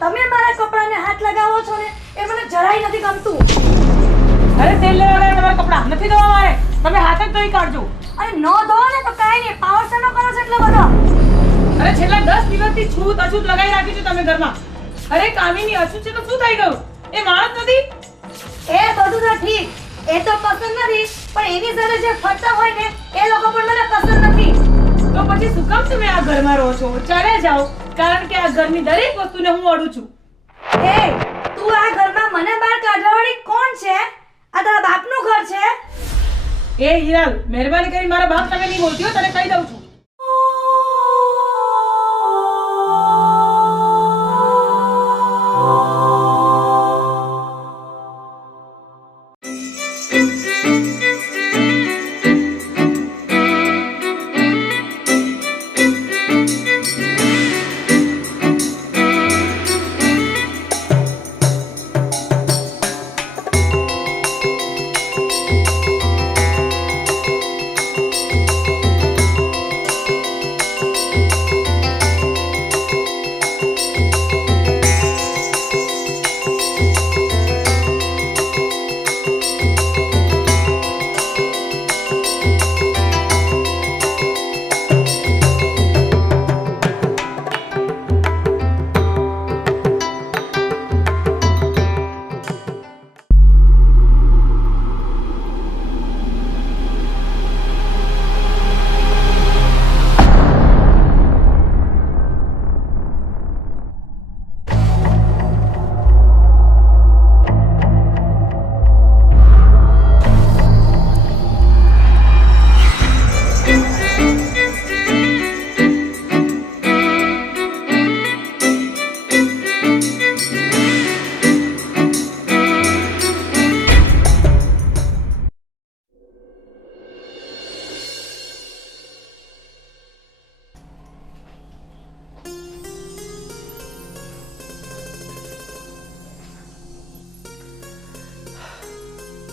તમે મારા કપડાને હાથ લગાવો છો ને એ મને જરાય નથી ગમતું. અરે તેલ લેવા ગયા તમારા કપડા નથી ધોવા મારે. તમે હાથ જ ધોઈ કાઢજો. અરે ન ધોવો ને તો કાંઈ નહીં, પાવર શેનો કરો છો એટલો બધો? અરે છેલ્લા 10 દિવસથી છૂત અછૂત લગાવી રાખી છે તમે ઘરમાં. અરે કામિની અછૂત છે તો શું થઈ ગયું? એ માણસ નથી? એ બધું તો ઠીક, એ તો પસંદ નથી, પણ એની સાથે જે ફરતા હોય ને એ લોકો પણ મને પસંદ નથી. તો પછી શું કામ તમે આ ઘરમાં રહો છો? ચાલે જાઓ, કારણ કે આ ઘરની દરેક વસ્તુને હું અડું છું. એ તું આ ઘરમાં મને બહાર કાઢવાવાળી કોણ છે? આ તારા બાપનું ઘર છે? એ હિરલ, મહેરબાની કરી મારા બાપ સામે નહીં બોલતી હો, તને કહી દઉં છું.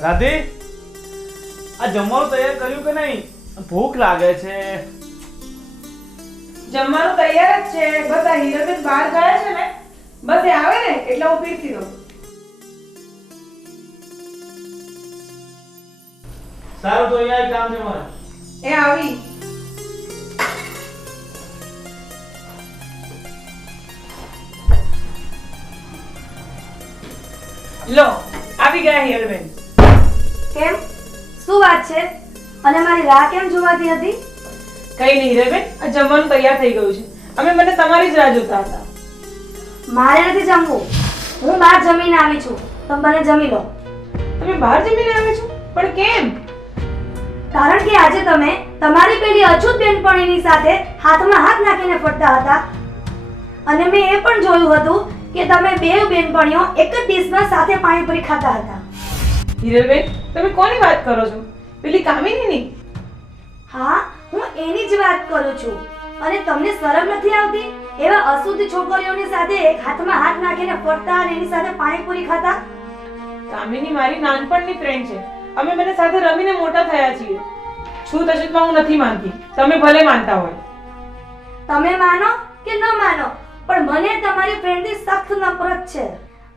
રાધે, આ જમવાનું તૈયાર કર્યું કે નહીં? ભૂખ લાગે છે. જમવાનું તૈયાર જ છે, બસ આ હિરલબેન બહાર ગયા છે ને, બસ એ આવે ને એટલે હું પીરસી દઉં. સારું, તો અહીંયા કામ છે મારે. એ આવી. લો, આવી ગયા હિરલબેન. કેમ, શું વાત છે? અને મારી રાહ કેમ જોવાતી હતી? કઈ નહીં હિરલબેન, આ જમવાનું તૈયાર થઈ ગયું છે. અમે મને તમારી જ રાહ જોતા હતા. મારે નથી જમવું, હું બહાર જમીને આવી છું, તમે મને જમી લો. તમે બહાર જમીને આવે છો? પણ કેમ? કારણ કે આજે તમે તમારી પેલી અછૂત બેનપણીની સાથે હાથમાં હાથ નાખીને ફરતા હતા, અને મેં એ પણ જોયું હતું કે તમે બેવ બેનપણીઓ એક જ ડીશમાં સાથે પાણીપુરી ખાતા હતા. હિરલબેન, તમે કોની વાત કરો છો? પેલી કામિનીની? હા, હું એની જ વાત કરું છું. અને તમને શરમ નથી આવતી એવા અશુદ્ધ છોકરીઓની સાથે એક હાથમાં હાથ નાખીને ફરતા અને એની સાથે પાણીપુરી ખાતા? કામિની મારી નાનપણની ફ્રેન્ડ છે. અમે બંને સાથે રમીને મોટા થયા છીએ. છૂત અછૂતમાં હું નથી માનતી, તમે ભલે માનતા હોય. તમે માનો કે ન માનો, પણ મને તમારી ફ્રેન્ડની સખ્ત નફરત છે.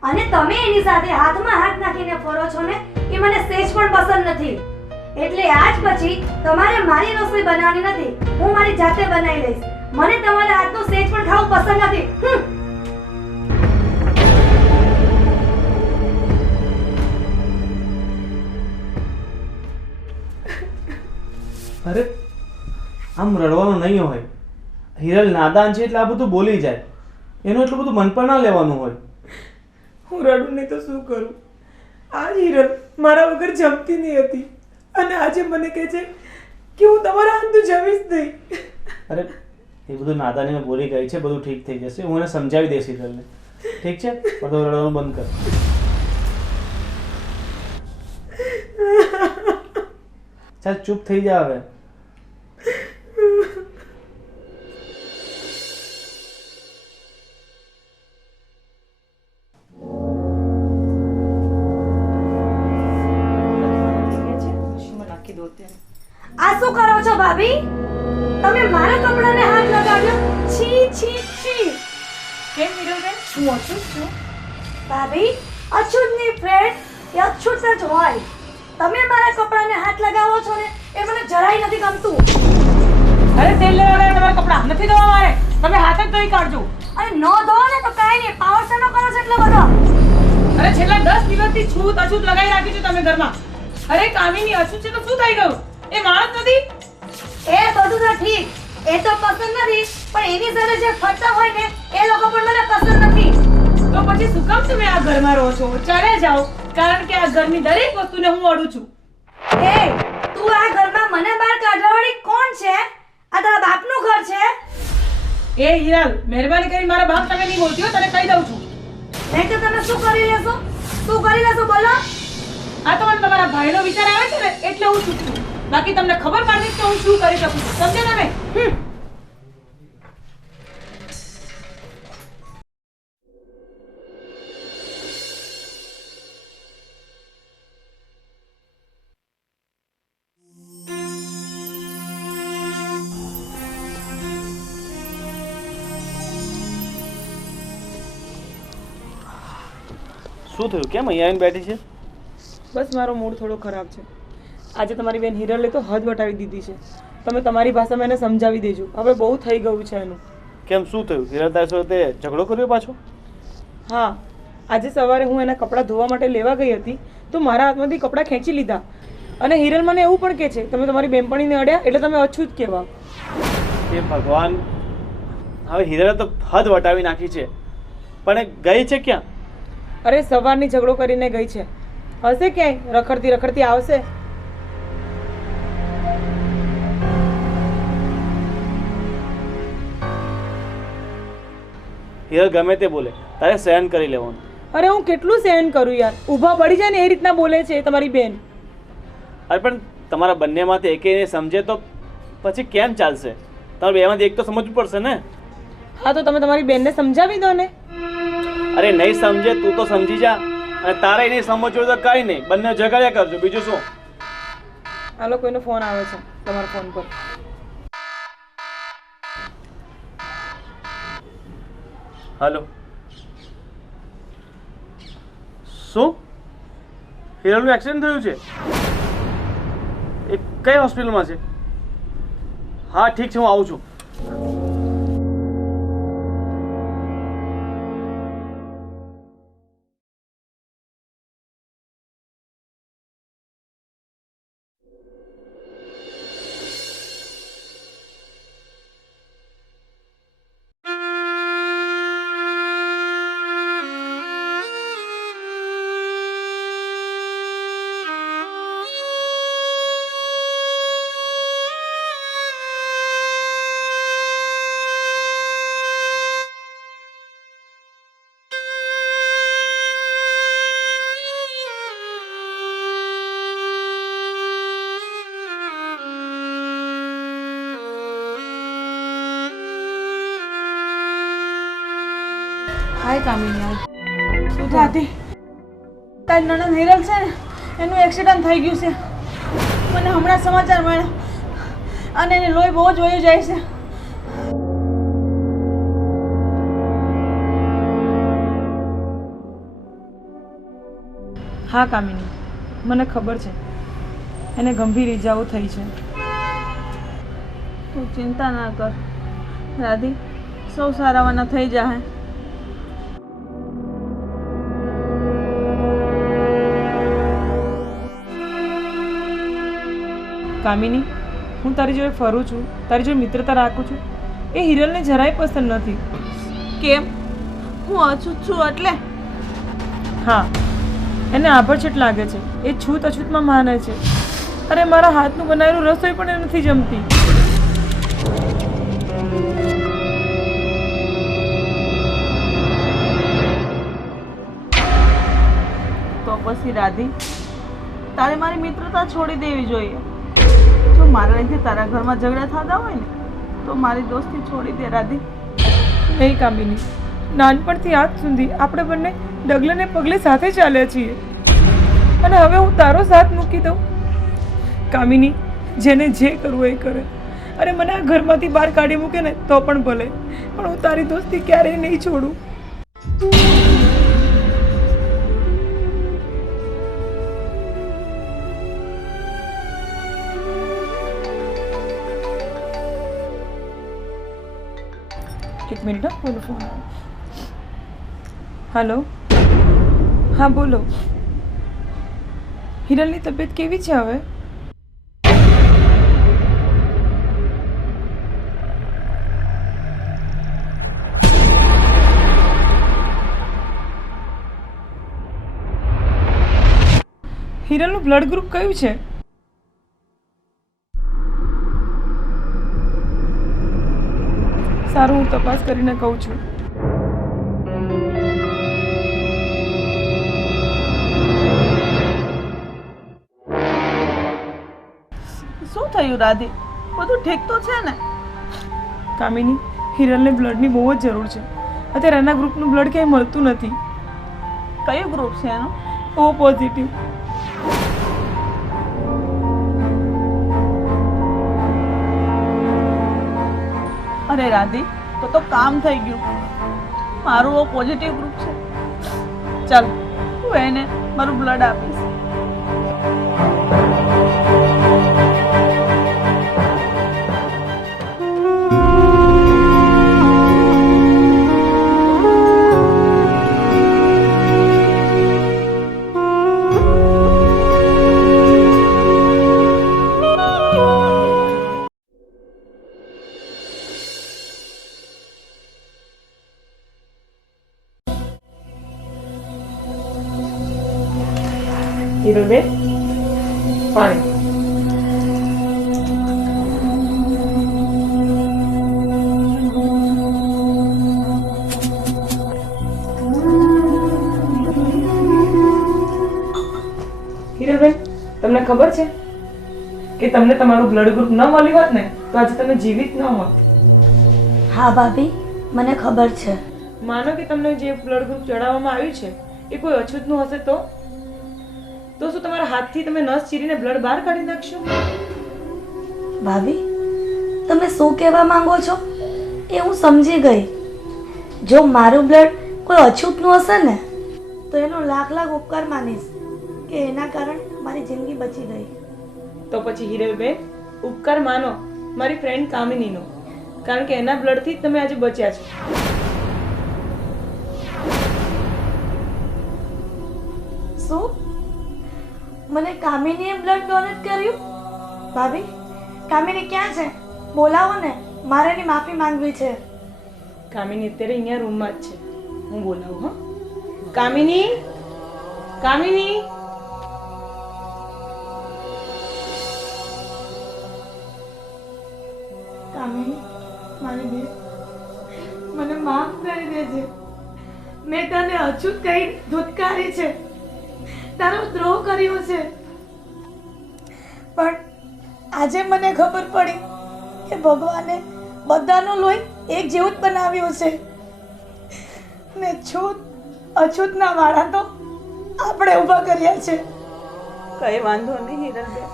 અને તમે એની સાથે હાથમાં હાથ નાખીને ફરો છો ને, એ મને સહેજ પણ પસંદ નથી. એટલે આજ પછી તમારે મારી રસોઈ બનાવવાની નથી, હું મારી જાતે બનાવી લઈશ. મને તમારા હાથનું સહેજ પણ ખાવું પસંદ નથી. અરે, આમ રડવાનું નહીં હોય. હિરલ નાદાન છે એટલે આ બધું બોલી જાય. એનું એટલું બધું મન પર ના લેવાનું હોય. હું રડું નહીં તો શું કરું? આજ હિરલ મારા વગર જમતી નહીં હતી, અને આજે મને કહે છે કે હું તમારા હાથનું જમીશ નહીં. અરે, એ બધું નાદાનીમાં બોલી ગઈ છે, બધું ઠીક થઈ જશે. હું એને સમજાવી દઈશ હિરલને. ઠીક છે, બધું રડવાનું બંધ કર. ચાલ, ચૂપ થઈ જા હવે. આ શું કરો છો ભાભી? તમે મારા કપડાને હાથ લગાવ્યો? છી છી છી. કેમ હિરલબેન, હું અછૂત છું? ભાભી, અછૂતની ફ્રેન્ડ એ અછૂત જ હોય. તમે મારા કપડાને હાથ લગાવો છો ને એ મને જરાય નથી ગમતું. અરે તેલ લેવા ગયા તમારા કપડાં નથી ધોવા મારે. તમે હાથ જ ધોઈ કાઢજો. અને ન ધોવો ને તો કાંઈ નહીં, પાવર શેનો કરો છો એટલો બધો? અરે છેલ્લા 10 દિવસથી છૂત અછૂત લગાવી રાખી છે તમે ઘરમાં. અરે કામિની અછૂત છે તો શું થઈ ગયું? એ માણસ નથી? એ બધું તો ઠીક, એ તો પસંદ નથી, પણ એની સાથે જે ફરતા હોય ને એ લોકો પણ મને પસંદ નથી. તો પછી શું કામ તમે આ ઘરમાં રહો છો? ચાલે જાઓ, કારણ કે આ ઘરની દરેક વસ્તુને હું અડું છું. એ તું આ ઘરમાં મને બહાર કાઢવાવાળી કોણ છે? આ તારા બાપનું ઘર છે? એ હિરાલ, મહેરબાની કરી મારા બાપ તમે નહીં બોલતી હો, તને કહી દઉં છું. નહીં તો તમે શું કરી લેશો? શું કરી લેશો બોલો? આ તો મને તમારા ભાઈનો વિચાર આવે છે ને એટલે હું ચૂપ છું. બાકી તમને ખબર પાડી કે હું શું કરી શકું છું. સમજે તમે? શું થયું? કેમ અહીંયા આવીને બેઠી છે? બસ મારો મૂડ થોડો ખરાબ છે. આજે તમારી બેન હિરલે તો હદ વટાવી દીધી છે. તમે તમારી ભાષામાં એને સમજાવી દેજો. હવે બહુ થઈ ગયું છે એનું. કેમ શું થયું? હિરલ તારી સાથે ઝઘડો કર્યો પાછો? હા, આજે સવારે હું એના કપડાં ધોવા માટે લેવા ગઈ હતી તો મારા હાથમાંથી કપડાં ખેંચી લીધા અને હિરલ મને એવું પણ કહે છે તમે તમારી બેનપણીને અડ્યા એટલે તમે અછૂત કહેવા. હે ભગવાન, હવે હિરલે તો હદ વટાવી નાખી છે, પણ એ ગઈ છે ક્યાં? અરે સવારની ઝઘડો કરીને ગઈ છે. હશે ક્યાંય, રખડતી રખડતી આવશે. હિરલ ગમે તે બોલે, તારે સહન કરી લેવાનું. અરે હું કેટલું સહન કરું યાર, ઊભા પડી જાય ને એ રીતના બોલે છે તમારી બેન. અરે પણ તમારા બંનેમાંથી એકેયને સમજે તો પછી કેમ ચાલશે? તમારે બેમાંથી એક તો સમજવું પડશે ને. હા તો તમે તમારી બેનને સમજાવી દો ને. અરે નહીં સમજે તું તો સમજી જા, અને તારે નહીં સમજવું તો કઈ નહીં, બંને ઝઘડ્યા કરજો, બીજું શું. હાલો, કોઈનો ફોન આવે છે તમારા ફોન પર. હાલો, શું? હિરલનું એક્સિડન્ટ થયું છે? એ કઈ હોસ્પિટલમાં છે? હા ઠીક છે, હું આવું છું. હાય કામિની, શું થતી? તારી નણંદ હિરલ છે ને એનું એક્સિડન્ટ થઈ ગયું છે. મને હમણાં સમાચાર મળ્યા અને એને લોહી બહુ જ વયું જાય છે. હા કામિની, મને ખબર છે એને ગંભીર ઈજાઓ થઈ છે. તું ચિંતા ના કર રાધી, સૌ સારાવાના થઈ જાય. કામિની, હું તારી જોડે ફરું છું, તારી જોડે મિત્રતા રાખું છું, એ હિરલને જરાય પસંદ નથી. કેમ? હું અછૂત છું એટલે? હા, એને આભડછટ લાગે છે. એ છૂત અછૂતમાં માને છે. અરે મારા હાથનું બનાવેલું રસોઈ પણ એ નથી જમતી. તો પછી રાધી, તારે મારી મિત્રતા છોડી દેવી જોઈએ. જો મારા લીધે તારા ઘરમાં ઝઘડા થતા હોય ને તો મારી દોસ્તી છોડી દે રાધી. નહીં કામિની, નાનપણથી આજ સુધી આપણે બંને ડગલે ને પગલે સાથે ચાલ્યા છીએ અને હવે હું તારો સાથ મૂકી દઉં? કામિની, જેને જે કરવું એ કરે. અરે મને આ ઘરમાંથી બહાર કાઢી મૂકે ને તો પણ ભલે, પણ હું તારી દોસ્તી ક્યારેય નહીં છોડું. એક મિનિટ હા, બોલો ફોન હેલો, હા બોલો. હિરલની તબિયત કેવી છે હવે? હિરલનું બ્લડ ગ્રુપ કયું છે? સારું, હું તપાસ કરીને કહું છું. શું થયું રાધી? બધું ઠીક તો છે ને? કામિની, હિરલને બ્લડની બહુ જ જરૂર છે. અત્યારે એના ગ્રુપનું બ્લડ ક્યાંય મળતું નથી. કયું ગ્રુપ છે એનું? ઓ પોઝિટિવ. અરે રાધી, તો કામ થઈ ગયું. મારું ઓ પોઝિટિવ ગ્રુપ છે. ચાલ, હું એને મારું બ્લડ આપીશ. હિરલબેન, પાણી. હિરલબેન, તમને ખબર છે કે તમને તમારું બ્લડ ગ્રુપ ન મળ્યું હોત ને તો આજે તમે જીવિત ન હોત. હા ભાભી, મને ખબર છે. માનો કે તમને જે બ્લડ ગ્રુપ ચડાવવામાં આવ્યું છે એ કોઈ અછૂતનું હશે તો શું તમારા હાથથી તમે નસ ચીરીને બ્લડ બહાર કાઢી નાખશો? ભાભી, તમે શું કહેવા માંગો છો એ હું સમજી ગઈ. જો મારું બ્લડ કોઈ અછૂતનું હશે ને તો એનો લાખ લાખ ઉપકાર માનીશ કે એના કારણે મારી જિંદગી બચી ગઈ. તો પછી હિરલબેન, ઉપકાર માનો મારી ફ્રેન્ડ કામિનીનો, કારણ કે એના બ્લડથી જ તમે આજે બચ્યા છો. શું? મને કામિનીએ બ્લડ ડોનેટ કર્યું? ભાભી, કામિની ક્યાં છે? બોલાવો ને, મારે એની માફી માંગવી છે. કામિની અત્યારે અહીંયા રૂમમાં જ છે, હું બોલાવું. હા, કામિની, કામિની. કામિની, મારી બેન, મને માફ કરી દેજે. મેં તને અછૂત કહી ધુતકારી છે, તારો દ્રોહ કર્યો છે. પણ આજે મને ખબર પડી કે ભગવાને બધાનો લોહી એક જેવું જ બનાવ્યું છે ને અછૂતના વાળા તો આપણે ઊભા કર્યા છે. કઈ વાંધો નહીં હિરલબેન,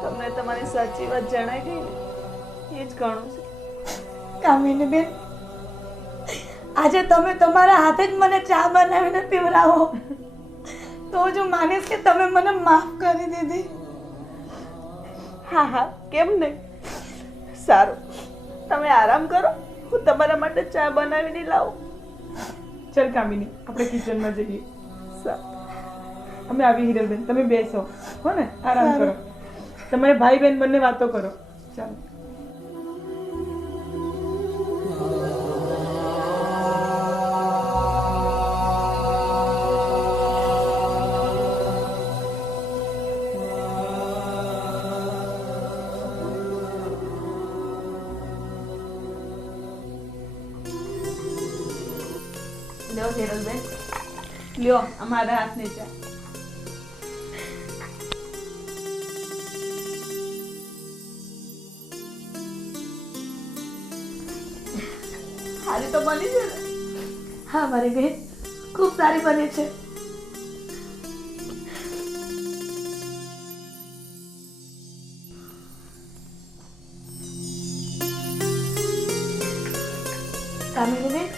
તમને તમારી સાચી વાત જણાઈ ગઈ ને એ જ ઘણું છે. કામિની બેન, આજે તમે તમારા હાથે જ મને ચા બનાવીને પીવડાવો તો જ હું માનીશ કે તમે મને માફ કરી દીધી. હા હા, કેમ નહીં. સારું, તમે આરામ કરો, હું તમારા માટે ચા બનાવીને લાવું. ચાલ કામિની, આપણે કિચનમાં જઈએ. સારું, અમે આવી હિરલબેન, તમે બેસો હો ને, આરામ કરો. તમારે ભાઈ બહેન બંને વાતો કરો. ચાલો. લ્યો હિરલબેન, લ્યો અમારા હાથની ચા. સારી તો બની છે ને? હા મારી બેન, ખૂબ સારી બની છે. કામિની બેન,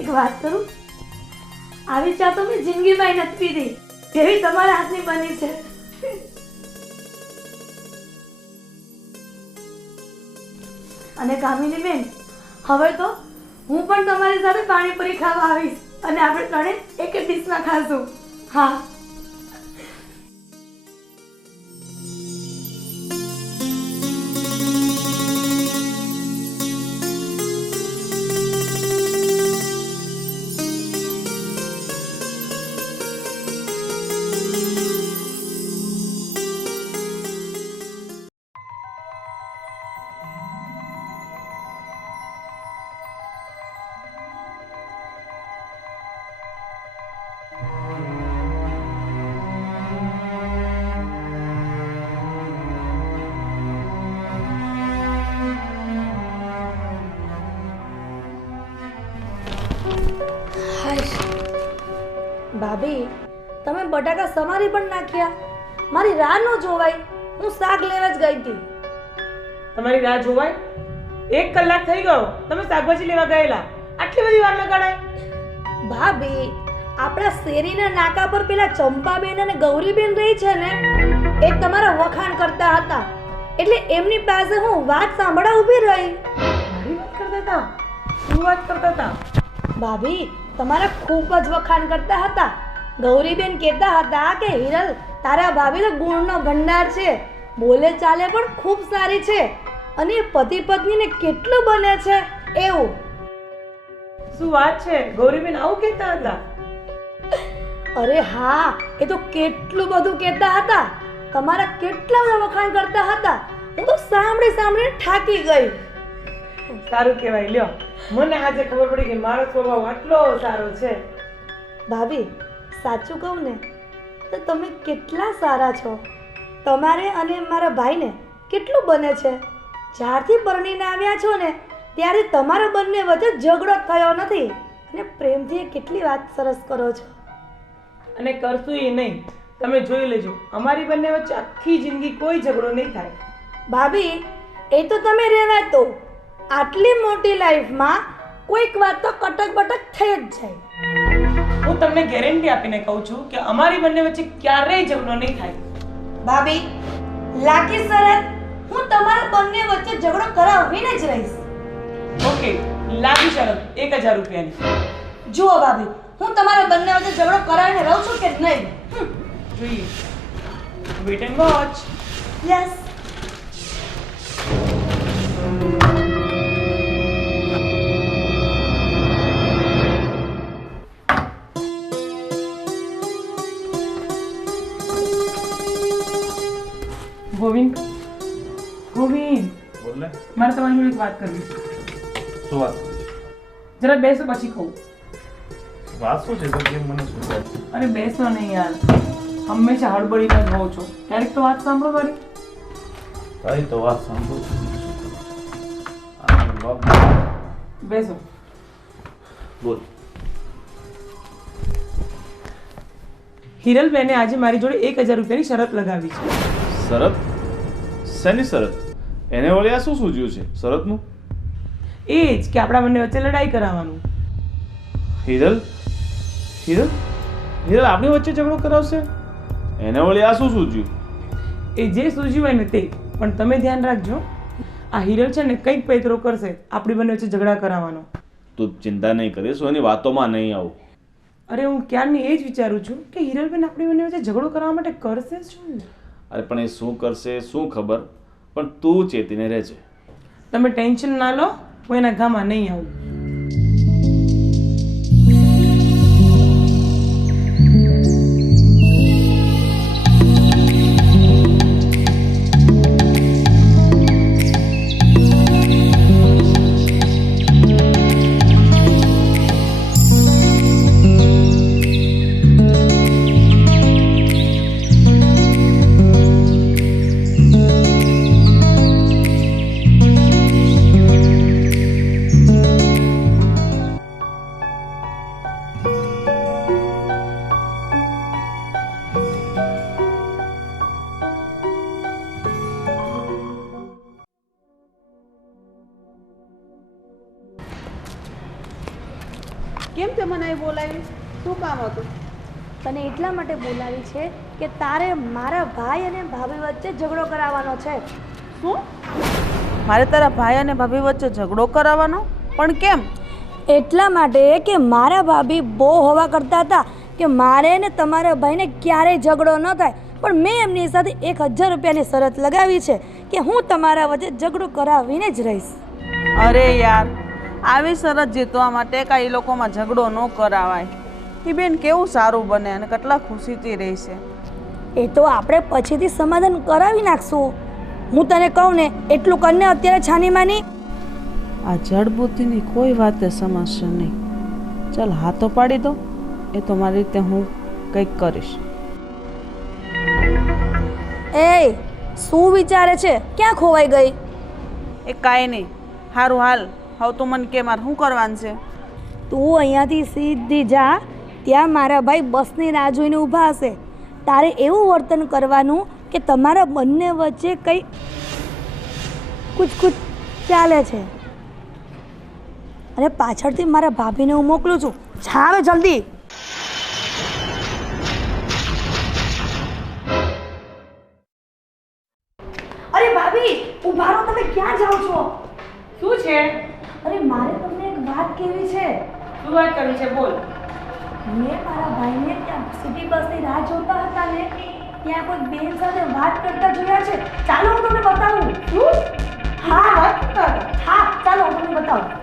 એક વાત કરું, આવી ચા તો મેં જિંદગીમાં નથી પીધી જેવી તમારા હાથની બની છે. અને કામિની બેન, હવે તો હું પણ તમારી સાથે પાણીપુરી ખાવા આવીશ અને આપણે ત્રણે એક જ ડીશમાં ખાશું. હા. ભાભી, તમે બટાકા સમારી પણ નાખ્યા. મારી રાહ ન જોવાય. હું શાક લેવા જ ગઈ હતી. તમારી રાહ જોવાય? 1 કલાક થઈ ગયો તમે શાકભાજી લેવા ગયેલા, આટલી બધી વાર લગાડાય? ભાભી, આપણા શેરીના નાકા પર પેલા ચંપાબેન અને ગૌરીબેન રહી છે ને, એ તમારા વખાણ કરતા હતા, એટલે એમની પાસે હું વાત સાંભળવા ઊભી રહી. મારી વાત કરતા હતા? શું વાત કરતા હતા? ભાભી, તમારા ખૂબ જ વખાણ કરતા હતા. ગૌરીબેન કહેતા હતા કે હિરલ, તારા ભાભી તો ગુણનો ભંડાર છે, બોલે ચાલે પણ ખૂબ સારી છે, અને પતિ પત્નીને કેટલું બને છે એવું. શું વાત છે? ગૌરીબેન આવું કહેતા હતા? અરે હા, એ તો કેટલું બધું કહેતા હતા. તમારા કેટલા બધા વખાણ કરતા હતા. હું તો સાંભળી સાંભળીને થાકી ગઈ. સારું કહેવાય. લ્યો, મને આજે ખબર પડી કે મારો સ્વભાવ આટલો સારો છે. ભાભી, સાચું કહું ને તો તમે કેટલા સારા છો. તમારે અને મારા ભાઈને કેટલું બને છે. જ્યારથી પરણીને આવ્યા છો ને ત્યારે તમારા બંને વચ્ચે ઝઘડો થયો નથી, અને પ્રેમથી કેટલી વાત સરસ કરો છો. અને કરશું એ નહીં. તમે જોઈ લેજો, અમારી બંને વચ્ચે આખી જિંદગી કોઈ ઝઘડો નહીં થાય. ભાભી, એ તો તમે રહેવા દો. આટલી મોટી લાઈફમાં કોઈક વાત તો કટક બટક થઈ જ જાય. હું તમને ગેરંટી આપીને કહું છું કે અમારી બંને વચ્ચે ક્યારેય ઝઘડો નહીં થાય. ભાભી, લાખી શરત, હું તમારા બંને વચ્ચે ઝઘડો કરાવીને જ રહીશ. ઓકે, લાગી શરત 1000 રૂપિયાની. જુઓ ભાભી, હું તમારા બંને વચ્ચે ઝઘડો કરાવીને રહું છું કે નહીં? જોઈએ. Wait and watch. Yes. Govind, Govind, બોલ ને. મારે તમારી જોડે એક વાત કરવી છે. શું વાત? જરા બેસો પછી કહું. વાત શું છે? તો કેમ મને શું વાત? અરે બેસો નહીં યાર, હંમેશા હળબડીમાં જ હોવ છો. ક્યારેક તો વાત સાંભળો મારી. તારી તો વાત સાંભળું. બેસો. બોલ. હિરલબેને આજે મારી જોડે 1000 રૂપિયાની શરત લગાવી છે. શરત? શેની શરત? એને વળી આ શું સૂઝ્યું છે શરતનું? એ જ કે આપણા બંને વચ્ચે લડાઈ કરાવવાનું. હિરલ? હિરલ? હિરલ આપણી વચ્ચે ઝઘડો કરાવશે? એને વળી આ શું સૂઝ્યું? એ જે સૂઝ્યું હોય ને તે, પણ તમે ધ્યાન રાખજો, આ હિરલ છે ને કંઈક પેતરો કરશે આપણી બંને વચ્ચે ઝઘડા કરાવવાનો. તું ચિંતા નહીં કરીશ, હું એની વાતોમાં નહીં આવું. અરે હું ક્યારની એ જ વિચારું છું કે હિરલબેન આપણી બંને વચ્ચે ઝઘડો કરવા માટે કરશે શું? અરે પણ એ શું કરશે શું ખબર, પણ તું ચેતીને રહેજે. તમે ટેન્શન ના લો, હું એના ગામાં નહીં આવું. કેમ તે મને અહીં બોલાવી? શું કામ હતું? તને એટલા માટે બોલાવી છે કે તારે મારા ભાઈ અને ભાભી વચ્ચે ઝઘડો કરાવવાનો છે. શું? મારે તારા ભાઈ અને ભાભી વચ્ચે ઝઘડો કરાવવાનો? પણ કેમ? એટલા માટે કે મારા ભાભી બહુ હવા કરતા હતા કે મારે ને તમારા ભાઈને ક્યારેય ઝઘડો ન થાય, પણ મેં એમની સાથે 1000 રૂપિયાની શરત લગાવી છે કે હું તમારા વચ્ચે ઝઘડો કરાવીને જ રહીશ. અરે યાર, આવી શરત જીતવા માટે કાંઈ એ લોકોમાં ઝઘડો ન કરાવાય. એ બેન કેવું સારું બને અને કેટલા ખુશીથી રહેશે. એ તો આપણે પછીથી સમાધાન કરાવી નાખશું. હું તને કહું ને એટલું કરને અત્યારે છાની માની. આ જડબુદ્ધિની કોઈ વાતે સમજશે નહીં. ચાલ હા તો પાડી દો, એ તો મારી રીતે હું કંઈક કરીશ. એ શું વિચારે છે? ક્યાં ખોવાઈ ગઈ? એ કાંઈ નહીં, સારું હાલ. હવે તું મને કે મારે શું કરવાનું છે? તું અહીંયાથી સીધી જા, ત્યાં મારા ભાઈ બસની રાહ જોઈને ઊભા હશે. તારે એવું વર્તન કરવાનું કે તમારા બંને વચ્ચે કંઈ કુછ ચાલે છે. અને પાછળથી મારા ભાભીને હું મોકલું છું. જા હવે જલ્દી. અરે ભાભી ઊભા રહો, તમે ક્યાં જાઓ છો? શું છે? અરે મારે તમને એક વાત કહેવી છે. શું વાત કરવી છે? બોલ. મેં મારા ભાઈને ત્યાં સિટી બસની રાહ જોતા હતા ને, ત્યાં કોઈ બેન સાથે વાત કરતા જોયા છે. ચાલો હું તમને બતાવું. શું? હા વાત કરતા હતા? હા ચાલો હું તમને બતાવું.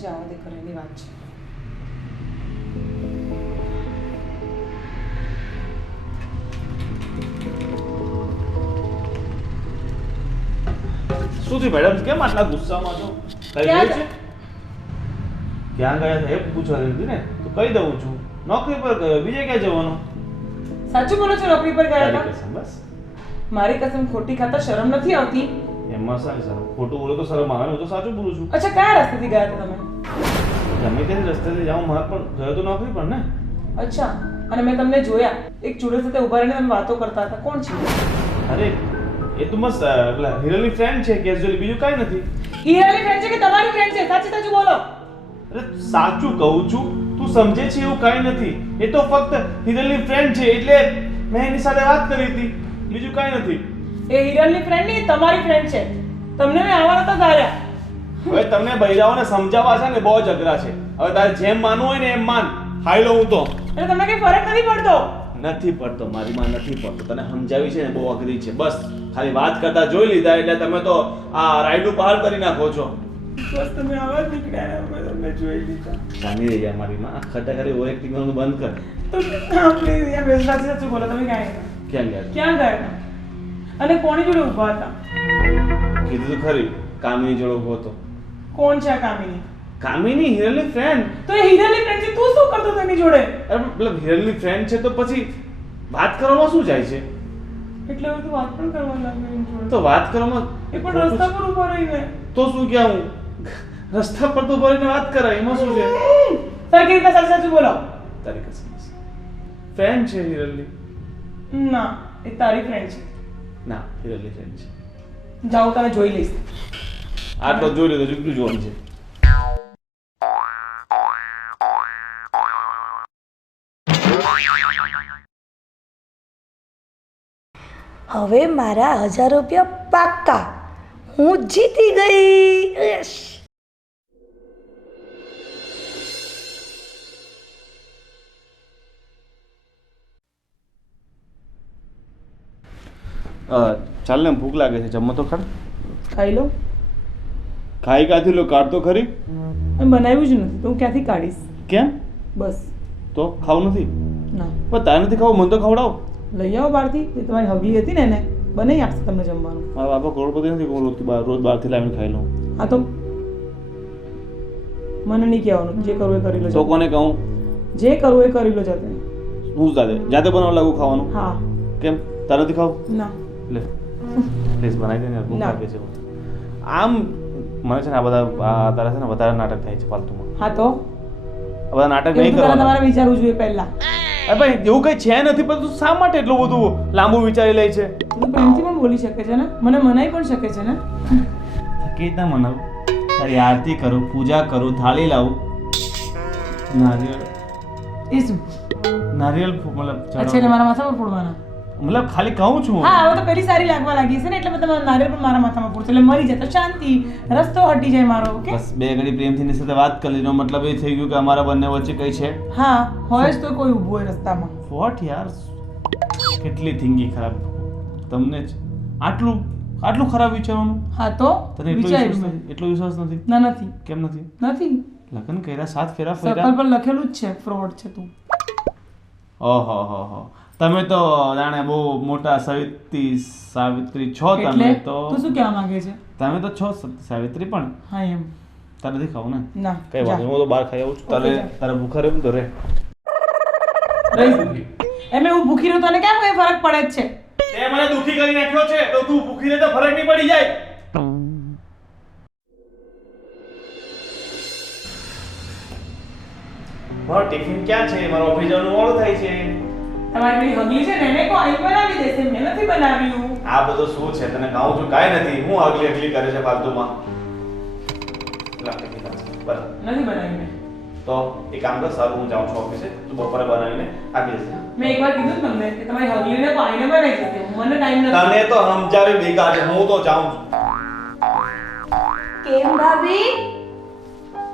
જવા દે, કરેલી વાત છે. શું થયું મેડમ? કેમ આટલા ગુસ્સામાં છો? કઈ ક્યાં ગયું છે? ક્યાં ગયા હતા એ પૂછવાની હતી ને, તો કહી દઉં છું. નોકરી પર ગયો, બીજે ક્યાં જવાનું? સાચું બોલો છો? નોકરી પર ગયા તારી હતા? કસમ, બસ. મારી કસમ ખોટી ખાતા શરમ નથી આવતી? એમાં સારી સારું ખોટું બોલો તો શરમ આવે. હું તો સાચું બોલું છું. અચ્છા, કયા રસ્તેથી ગયા હતા તમે? ગમે તે રસ્તેથી જાઉં, મારે પણ ગયો તો નોકરી પર ને. અચ્છા, અને મેં તમને જોયા એક ચૂડેલ સાથે ઉભા રહીને તમે વાતો કરતા હતા. કોણ છે? અરે એ તો મસ્ત પેલા હિરલની ફ્રેન્ડ છે, કેઝ્યુઅલી, બીજું કાંઈ નથી. હીરાની ફ્રેન્ડ છે કે તમારી ફ્રેન્ડ છે? સાચું સાચું બોલો. અરે સાચું કહું છું, તું સમજે છે એવું કાંઈ નથી. એ તો ફક્ત હિરલની ફ્રેન્ડ છે, એટલે મેં એની સાથે વાત કરી હતી, બીજું કાંઈ નથી. એ હિરલની ફ્રેન્ડ નહીં, તમારી ફ્રેન્ડ છે. તમને મેં આવા નતા ધાર્યા. હવે તમને બૈરાઓને સમજાવવા છે ને બહુ જ અઘરા છે. હવે તારે જેમ માનવું હોય ને એમ માન. ખાઈ લો હું તો. એટલે તમને કઈ ફરક નથી પડતો? નથી પડતો, મારી માં નથી પડતો. તને સમજાવી છે ને બહુ અઘરી છે. બસ ખાલી વાત કરતા જોઈ લીધા એટલે તમે તો આ રાઈડું બહાર કરી નાખો છો. બસ તમે આવા જ નીકળ્યા, અમે તમને જોઈ લીધા. જાણી રહી જા મારી માં. ખરેખર ઓવર એક્ટિંગ કરવાનું બંધ કર. તો પ્લીઝ યાર, બેસ સાચું સાચું બોલો. તમે ક્યાં ગયા? ક્યાં ગયા? ક્યાં ગયા હતા? અને કોની જોડે ઊભા હતા? કીધું તો ખરી, કામિની જોડે ઉભો હતો. કોણ છે આ કામિની? કામિની હિરલની ફ્રેન્ડ. તો એ હીરાની ફ્રેન્ડ છે, તું શું કરતો હતો એની જોડે? અરે મતલબ હિરલની ફ્રેન્ડ છે તો પછી વાત કરવામાં શું જાય છે? એટલે હવે તું વાત પણ કરવા લાગ્યો એની જોડે. તો વાત કરવામાં એ પણ રસ્તા પર ઊભો રહીને. તો શું ક્યાં હું રસ્તા પર તો ભરીને વાત કરાય, એમાં શું છે? સરખી રીતે સાચું સાચું બોલો. તારી કસમ ફ્રેન્ડ છે હિરલની. ના, એ તારી ફ્રેન્ડ છે. ના, હિરલની ફ્રેન્ડ છે. જાઓ, તને જોઈ લઈશ. આટલો જોઈ લીધો, કેટલું જોવાનું છે? હવે મારા 1000 રૂપિયા પાક્કા. હું જીતી ગઈ. યસ. ચાલ ને ભૂખ લાગે છે, જમવા તો ખરા. ખાઈ લો. ખાઈ કાથી લો, કાઢ તો ખરી. એમ બનાવ્યું જ નથી તો હું ક્યાંથી કાઢીશ? કેમ? બસ. તો ખાવું નથી? ના. પણ તારે નથી ખાવું, મને તો ખવડાવો. લઈ આવો બહારથી. એ તમારી હગલી હતી ને એને બનાવી આપશે તમને જમવાનું. મારા બાપા કરોડપતિ નથી, હું રોજ બહારથી લાવીને ખાઈ લઉં. આ તો મને નહીં કહેવાનું, જે કરવું એ કરી લો. તો કોને કહું? જે કરવું એ કરી લો જાતે. હું જાતે બનાવવા લાગુ ખાવાનું? હા. કેમ, તારે નથી ખાવું? ના. લે પ્લીઝ બનાવી દે ને, ભૂખ ના. લાગે છે. આમ મને છે ને આ બધા તારા છે ને વધારે નાટક થાય છે ફાલતુમાં. હા તો આ બધા નાટક એવું નહીં તો કરવાના. તમારે વિચારવું જોઈએ પહેલા. અરે ભાઈ એવું કઈ છે નથી, પણ તું શા માટે એટલું બધું લાંબુ વિચારી લે છે? તું પ્રેમથી પણ બોલી શકે છે ને, મને મનાઈ પણ શકે છે ને. કેવી રીતના મનાવું? તારી આરતી કરું, પૂજા કરું, થાળી લાવું, નારિયેળ એ શું? નારિયેળ મતલબ અચ્છા એટલે ચડાવું. મારા માથા પર ફોડવાના? મતલબ ખાલી કહું છું. હા હવે તો પેલી સારી લાગવા લાગી છે ને એટલે તમારા નારિયેળ પણ મારા માથામાં ફોડશે એટલે મરી જાય તો શાંતિ, રસ્તો હટી જાય મારો. ઓકે? બસ બે ઘડી પ્રેમથી એની સાથે વાત કરી લીધો, મતલબ એ થઈ ગયું કે અમારા બંને વચ્ચે કઈ છે. હા હોય જ તો કોઈ ઊભું હોય રસ્તામાં. વોટ યાર, કેટલી થિંકિંગ ખરાબ તમને જ. આટલું આટલું ખરાબ વિચારવાનું? હા તો તને એટલો વિચાર્યું વિશ્વાસ મેં. નથી? એટલો વિશ્વાસ નથી? ના નથી. કેમ નથી? નથી. લગ્ન કર્યા, 7 ફેરા સકલ ફર્યા. પર લખેલું જ છે ફ્રોડ છે તું. ઓહો હો હો, તમે તો જાણે બહુ મોટા સાવિત્રી છો. એટલે તમે તો તું શું કહેવા માંગે છે? તમે તો છો સાવિત્રી, પણ હા એમ. તારે નથી ખાવું ને? ના કઈ વાત નહીં, હું તો બહાર ખાઈ આવું છું. તારે જા. તારે ભૂખા રહેવું તો રે. એમ હું ભૂખી રહું તને કેમ કોઈ ફરક પડે જ છે? તે મને દુખી કરી નાખ્યો છે, તો તું ભૂખી રહે તો ફરક નહીં પડી જાય. મારો ટિફિન ક્યાં છે? મારો ઓફિસ જવાનું મોડું થાય છે. તમારી પેલી હગલી છે ને એને કો અહીં બનાવી દેશે, મેં નથી બનાવ્યું. આ બધું શું છે? તને કહું છું કાંઈ નથી. હું અગલી અગલી કરે છે ફાલતુમાં. લા, ટિફિન આપશે. બરાબર. નથી બનાવ્યું મેં. તો એક કામ કર, સારું હું જાઉં છું ઓફિસે, તું બપોરે બનાવીને આપી દેજે. મેં એકવાર કીધું ને તમને કે તમારી હગલીને કો આઈને બનાવી દેશે, મને ટાઈમ નથી. તને તો સમજાવી બેકાર છે, હું તો જાઉં છું. કેમ ભાભી,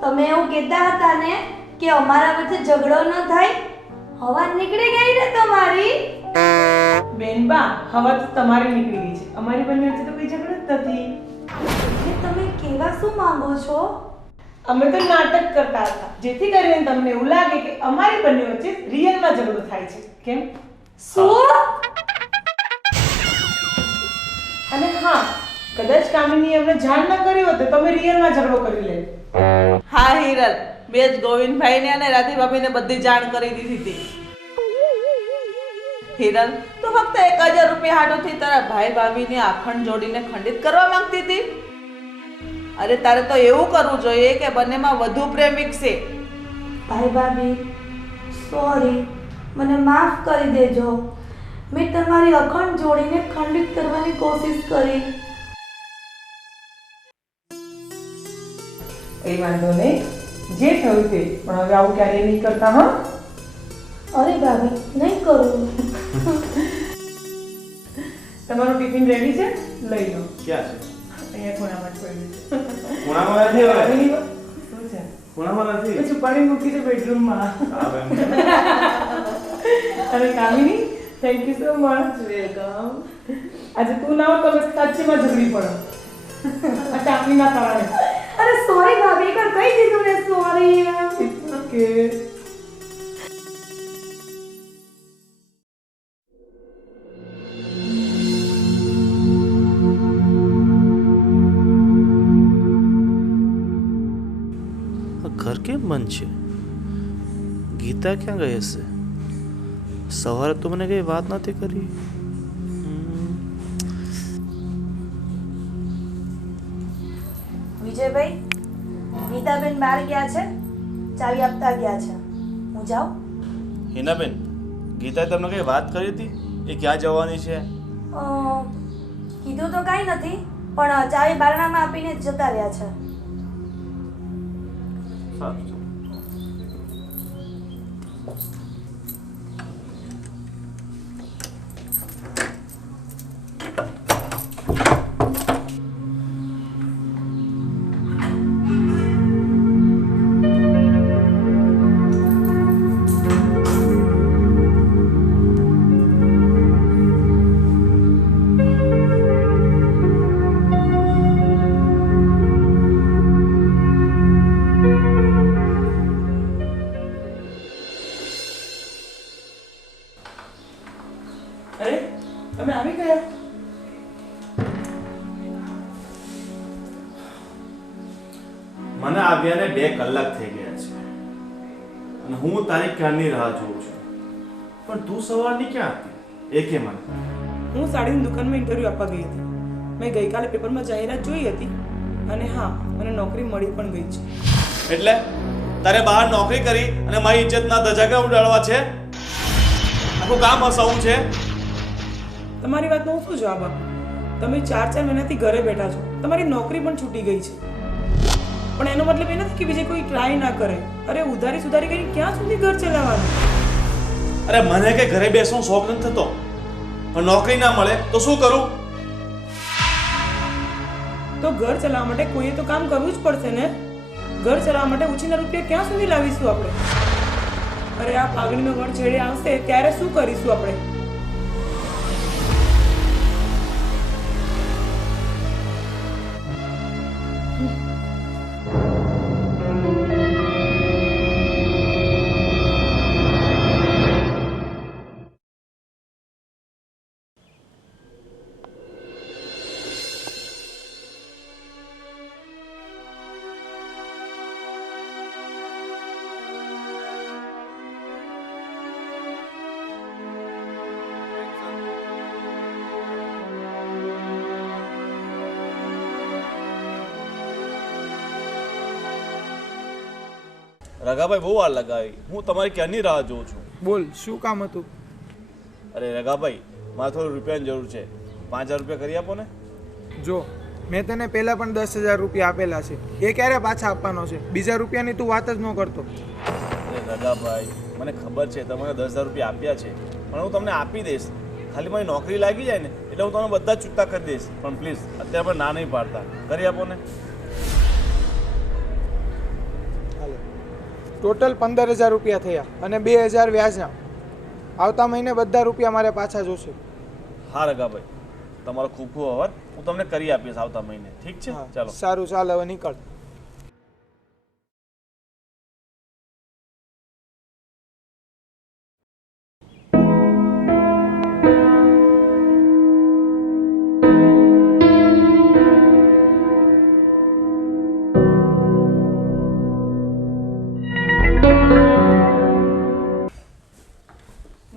તમે એવું કહેતા હતા ને કે અમારા વચ્ચે ઝઘડો ન થાય? હવા નીકળી ગઈ ને તમારી. બેનબા હવા તો તમારી નીકળી ગઈ છે, અમારી બંને વચ્ચે તો કોઈ ઝઘડો જ નથી. એટલે તમે કેવા શું માંગો છો? અમે તો નાટક કરતા હતા જેથી કરીને તમને એવું લાગે કે અમારી બંને વચ્ચે રિયલમાં ઝઘડો થાય છે. કેમ? શું? અને હા, કદાચ કામિની અમને જાણ ન કરી હોત તો અમે રિયલમાં ઝઘડો કરી લે. હા હિરલ, બે જ ગોવિંદભાઈને અને રાધી ભાભીને બધી જાણ કરી દીધી હતી. હિરલ, તું ફક્ત 1000 રૂપિયા હાટોથી તારા ભાઈ ભાભીને આખંડ જોડીને ખંડિત કરવા માંગતી હતી? અરે તારે તો એવું કરવું જોઈએ કે બંનેમાં વધુ પ્રેમ વિકસે. ભાઈ ભાભી સોરી, મને માફ કરી દેજો. મેં તમારી અખંડ જોડીને ખંડિત કરવાની કોશિશ કરી. એ વાંધો નહીં, જે થયું તે, પણ હવે આવું ક્યારેય નહીં કરતા. હા અરે ભાભી, નહીં કરું. તમારું ટિફિન રેડી છે, લઈ લો. ક્યાં છે? અહીંયા ખૂણામાં જ પડ્યું છે. ખૂણામાં નથી હવે. શું છે? ખૂણામાં નથી. તો છુપાડી મૂકી છે બેડરૂમમાં. હા બેન. અને Kamini, thank you so much. Welcome. આજે તું ના હો તો અમે સાચીમાં ઝઘડી પડો આ ચાકરીના કારણે. અરે સોરી ભાભી, એકવાર કહી દીધું ને સોરી. ઓકે. ઘર કેમ બંધ છે? ગીતા ક્યાં ગઈ હશે? સવારે તો મને કઈ વાત નથી કરી. વિજયભાઈ, ગીતાબેન બહાર ગયા છે, ચાવી આપતા ગયા છે. હું જાઉં? હિનાબેન, ગીતાએ તમને કઈ વાત કરી હતી? એ ક્યાં જવાની છે? કીધું તો કાંઈ નથી, પણ ચાવી બારણામાં આપીને જ જતા રહ્યા છે. સારું. અરે તમે આવી ગયા? મને આવ્યાને 2 કલાક થઈ ગયા છે અને હું તારી ક્યારની રાહ જોઉં છું, પણ તું સવારની ક્યાં હતી એ કે મને. હું સાડીની દુકાનમાં ઇન્ટરવ્યૂ આપવા ગઈ હતી. મેં ગઈકાલે પેપરમાં જાહેરાત જોઈ હતી અને હા, મને નોકરી મળી પણ ગઈ છે. એટલે તારે બહાર નોકરી કરી અને મારી ઇજ્જતના ધજાગરા ઉડાડવા છે? આખું કામ હસાવું છે? તમારી વાતનો હું શું જવાબ આપું? તમે 4 મહિનાથી ઘરે બેઠા છો, તમારી નોકરી પણ છૂટી ગઈ છે, પણ એનો મતલબ એ નથી કે બીજે કોઈ ટ્રાય ના કરે. અરે ઉધારી સુધારી કરીને ક્યાં સુધી ઘર ચલાવવાનું? અરે મને કે ઘરે બેસવાનો શોખ નથી થતો, પણ નોકરી ના મળે તો શું કરું? તો ઘર ચલાવવા માટે કોઈએ તો કામ કરવું જ પડશે ને. ઘર ચલાવવા માટે ઉછીના રૂપિયા ક્યાં સુધી લાવીશું આપણે? અરે આ પાઘડીનો વણ છેડે આવશે ત્યારે શું કરીશું આપણે? રઘાભાઈ બહુ વાર લગાવી, હું તમારી ક્યારની રાહ જોઉં છું. બોલ, શું કામ હતું? અરે રઘાભાઈ, મારે થોડું રૂપિયાની જરૂર છે, 5000 રૂપિયા કરી આપો ને. જો, મેં તને પહેલાં પણ 10,000 રૂપિયા આપેલા છે, એ ક્યારે પાછા આપવાનો છે? બીજા રૂપિયાની તું વાત જ ન કરતો. અરે રઘાભાઈ, મને ખબર છે તમે 10,000 રૂપિયા આપ્યા છે, પણ હું તમને આપી દઈશ. ખાલી મારી નોકરી લાગી જાય ને એટલે હું તમને બધા જ ચૂકતા કરી દઈશ, પણ પ્લીઝ અત્યારે પણ ના નહીં પાડતા, કરી આપો ને. હાલો, ટોટલ 15,000 રૂપિયા થયા અને 2,000 વ્યાજના. આવતા મહિને બધા રૂપિયા મારે પાછા જોશે. હા રઘાભાઈ, તમારો ખૂબ ખૂબ આભાર. હું તમને કરી આપીશ આવતા મહિને. ઠીક છે, હા, ચાલો. સારું, ચાલ હવે નીકળ.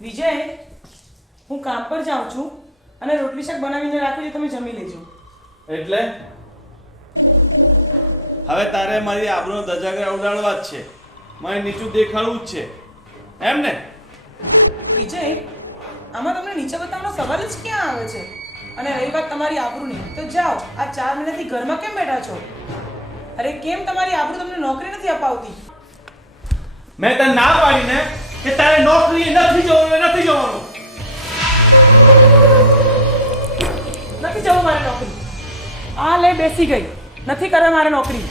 વિજય, હું કામ પર જાઉં છું અને રોટલી શાક બનાવીને રાખું છું, તમે જમી લેજો. એટલે હવે તારે મારી આબરૂનો ધજાગરા ઉડાડવા જ છે, મારે નીચું દેખાડવું જ છે, એમ ને? વિજય, આમાં તમને નીચે બતાવવાનો સવાલ જ ક્યાં આવે છે? અને રહી વાત તમારી આબરૂની, તો જાઓ, આ 4 મહિનાથી ઘરમાં કેમ બેઠા છો? અરે કેમ તમારી આબરૂ તમને નોકરી નથી અપાવતી? મેં તને ના પાડીને કે તારે નોકરી નથી જવાનું, નથી જવાનું. નથી જવું મારે નોકરી. આ લે બેસી ગઈ, નથી કરવા મારે નોકરી.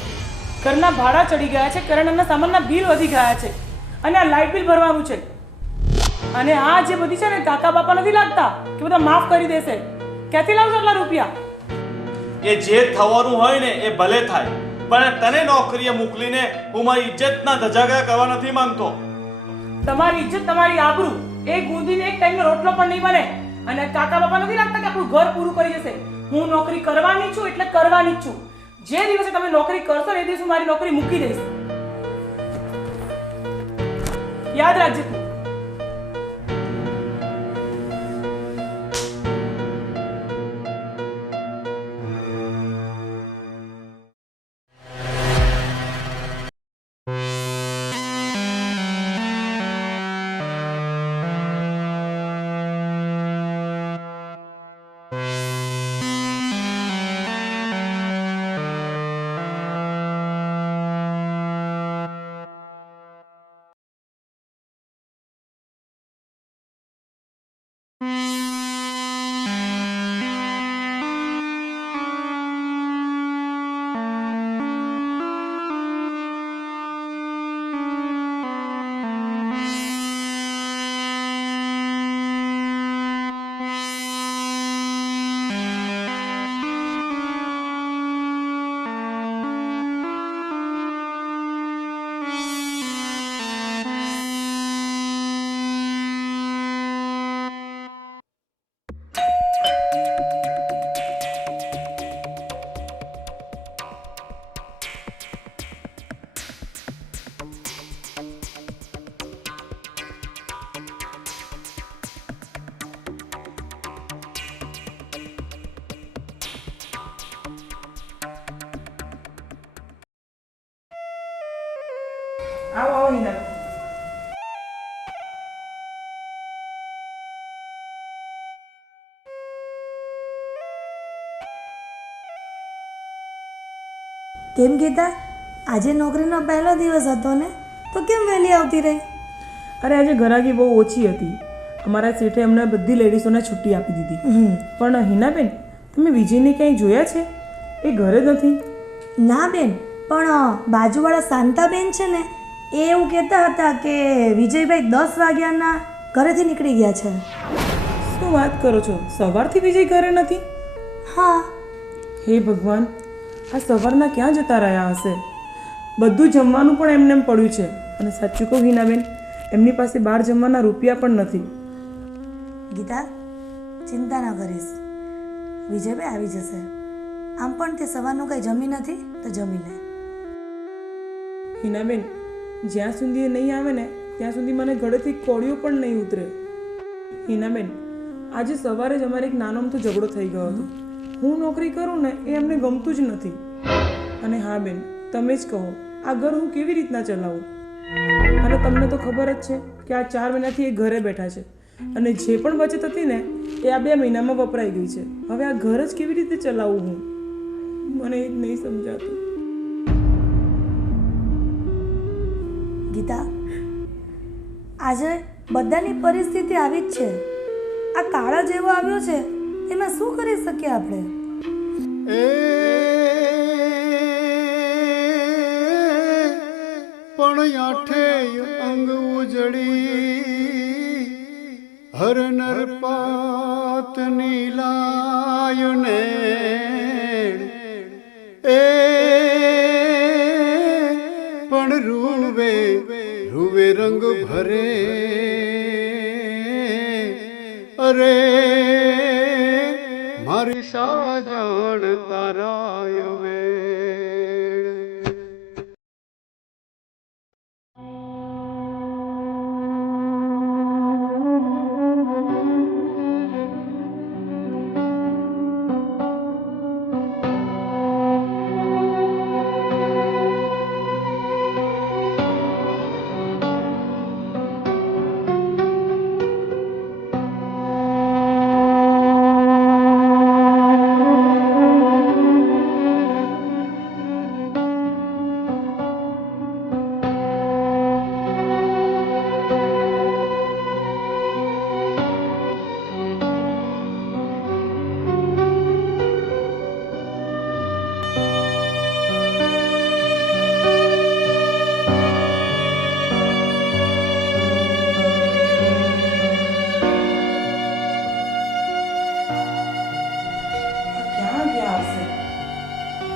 ઘરના ભાડા ચડી ગયા છે, કરિયાણાના સામાનના બિલ વધી ગયા છે અને આ લાઇટ બિલ ભરવાનું છે. અને આ જે બધી છે ને કાકા બાપા નથી લાગતા કે બધા માફ કરી દેશે. ક્યાંથી લાવશો આટલા રૂપિયા? એ જે થવાનું હોય ને એ ભલે થાય, પણ તને નોકરીએ મોકલીને હું મારી ઇજ્જતના ધજાગરા કરવા નથી માંગતો. તમારી ઇજ્જત, તમારી આબરૂ, એક ગુંદીને એક ટાઈમનો રોટલો પણ નહીં બને. અને કાકા બાપા નથી લાગતા કે આપણું ઘર પૂરું કરી જશે. હું નોકરી કરવાની છું એટલે કરવાની જ છું. જે દિવસે તમે નોકરી કરશો ને એ દિવસે હું મારી નોકરી મૂકી દઈશ. યાદ રાખજે તું. આવો હિના. કેમ ગીતા, આજે નોકરીનો પહેલો દિવસ હતો ને, તો કેમ વહેલી આવતી રહી? અરે આજે ઘરાકી બહુ ઓછી હતી. અમારા શેઠે અમને બધી લેડીઝોને છુટ્ટી આપી દીધી. પણ હિનાબેન, તમે વિજયને ક્યાંય જોયા છે? એ ઘરે જ નથી. ના બેન, પણ બાજુવાળા શાંતાબેન છે ને, એ એવું કહેતા હતા કે વિજયભાઈ 10 વાગ્યાના ઘરેથી નીકળી ગયા છે. શું વાત કરો છો? સવારથી વિજય ઘરે નથી? હા. હે ભગવાન, આ સવારના ક્યાં જતા રહ્યા હશે? બધું જમવાનું પણ એમને એમ પડ્યું છે. અને સાચું કહું હિનાબેન, એમની પાસે બહાર જમવાના રૂપિયા પણ નથી. ગીતા, ચિંતા ના કરીશ, વિજયભાઈ આવી જશે. આમ પણ તે સવારનું કંઈ જમી નથી, તો જમી લે. હિનાબેન, જ્યાં સુધી એ નહીં આવે ને ત્યાં સુધી મને ગળેથી કોળિયો પણ નહીં ઉતરે. હિનાબેન, આજે સવારે જ અમારે એક નાનો અમથો ઝઘડો થઈ ગયો હતો. હું નોકરી કરું ને એ એમને ગમતું જ નથી. અને હા બેન, તમે જ કહો, આ ઘર હું કેવી રીતના ચલાવું? અને તમને તો ખબર જ છે કે આ 4 મહિનાથી એ ઘરે બેઠા છે. અને જે પણ બચત હતી ને એ આ 2 મહિનામાં વપરાઈ ગઈ છે. હવે આ ઘર જ કેવી રીતે ચલાવવું હું? મને એ જ નહીં સમજાતું. ગીતા, આજે બધાની પરિસ્થિતિ આવી જ છે. આ કાળા જેવો આવ્યો છે, એમાં શું કરી શકીએ આપણે? પણ આઠે અંગ ઉજળી હર નર પાત નીલાયુને એ પણ રૂવે રૂવે રંગ ભરે અરે મારી સાજણ તારાય વે.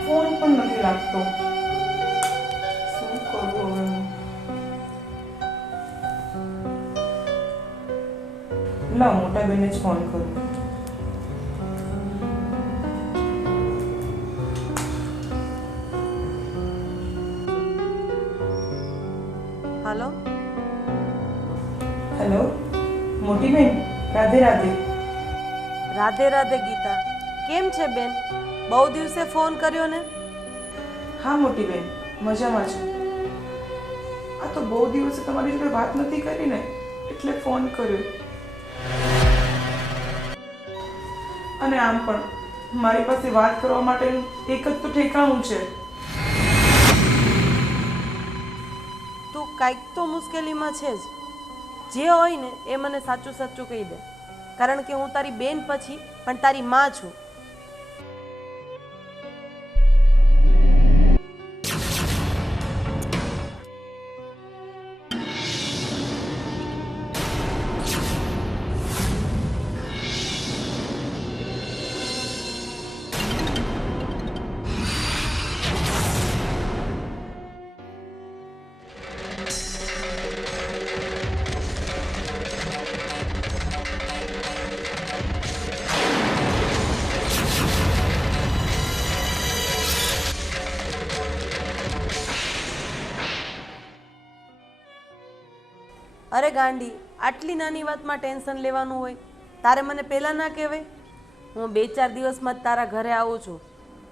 ફોન પણ નથી લાગતો. શું કરું હવે હું? લાવ મોટા બેનને જ ફોન કરું. हेलो હેલો મોટી બેન, રાધે રાધે. राधे राधे गीता केम छे बेन बहु दिवसे फोन कर्यो ने હા મોટી બેન, મજામાં છું. આ તો બહુ દિવસે તમારી જોડે વાત નથી કરી ને એટલે ફોન કર્યો. અને આમ પણ મારી પાસે વાત કરવા માટેનું એક જ તો ઠેકાણું છે. તું કાંઈક તો મુશ્કેલીમાં છે જ. જે હોય ને એ મને સાચું સાચું કહી દે, કારણ કે હું તારી બેન પછી પણ તારી માં છું. અરે ગાંડી, આટલી નાની વાતમાં ટેન્શન લેવાનું હોય? તારે મને પહેલાં ના કહેવાય? હું 2-4 દિવસમાં જ તારા ઘરે આવું છું.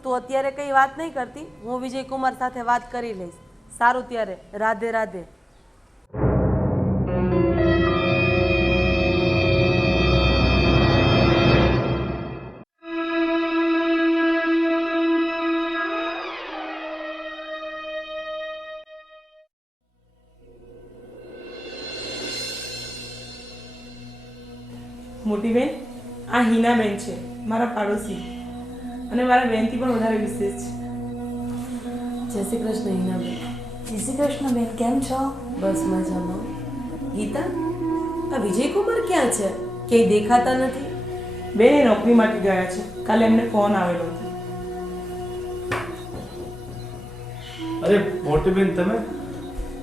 તું અત્યારે કંઈ વાત નહીં કરતી, હું વિજયકુમાર સાથે વાત કરી લઈશ. સારું ત્યારે, રાધે રાધે. મોટી બેન, આ હિનાબેન છે, મારા પાડોશી અને મારા બેનથી પણ વધારે વિશેષ છે. જય શ્રી કૃષ્ણ હિનાબેન. જય શ્રી કૃષ્ણ બેન, કેમ છો? બસ મજામાં. ગીતા, આ વિજયકુમાર ક્યાં છે? ક્યાંય દેખાતા નથી. બેન એ નોકરી માટે ગયા છે. કાલે એમને ફોન આવેલો હતો. અરે મોટી બેન, તમે?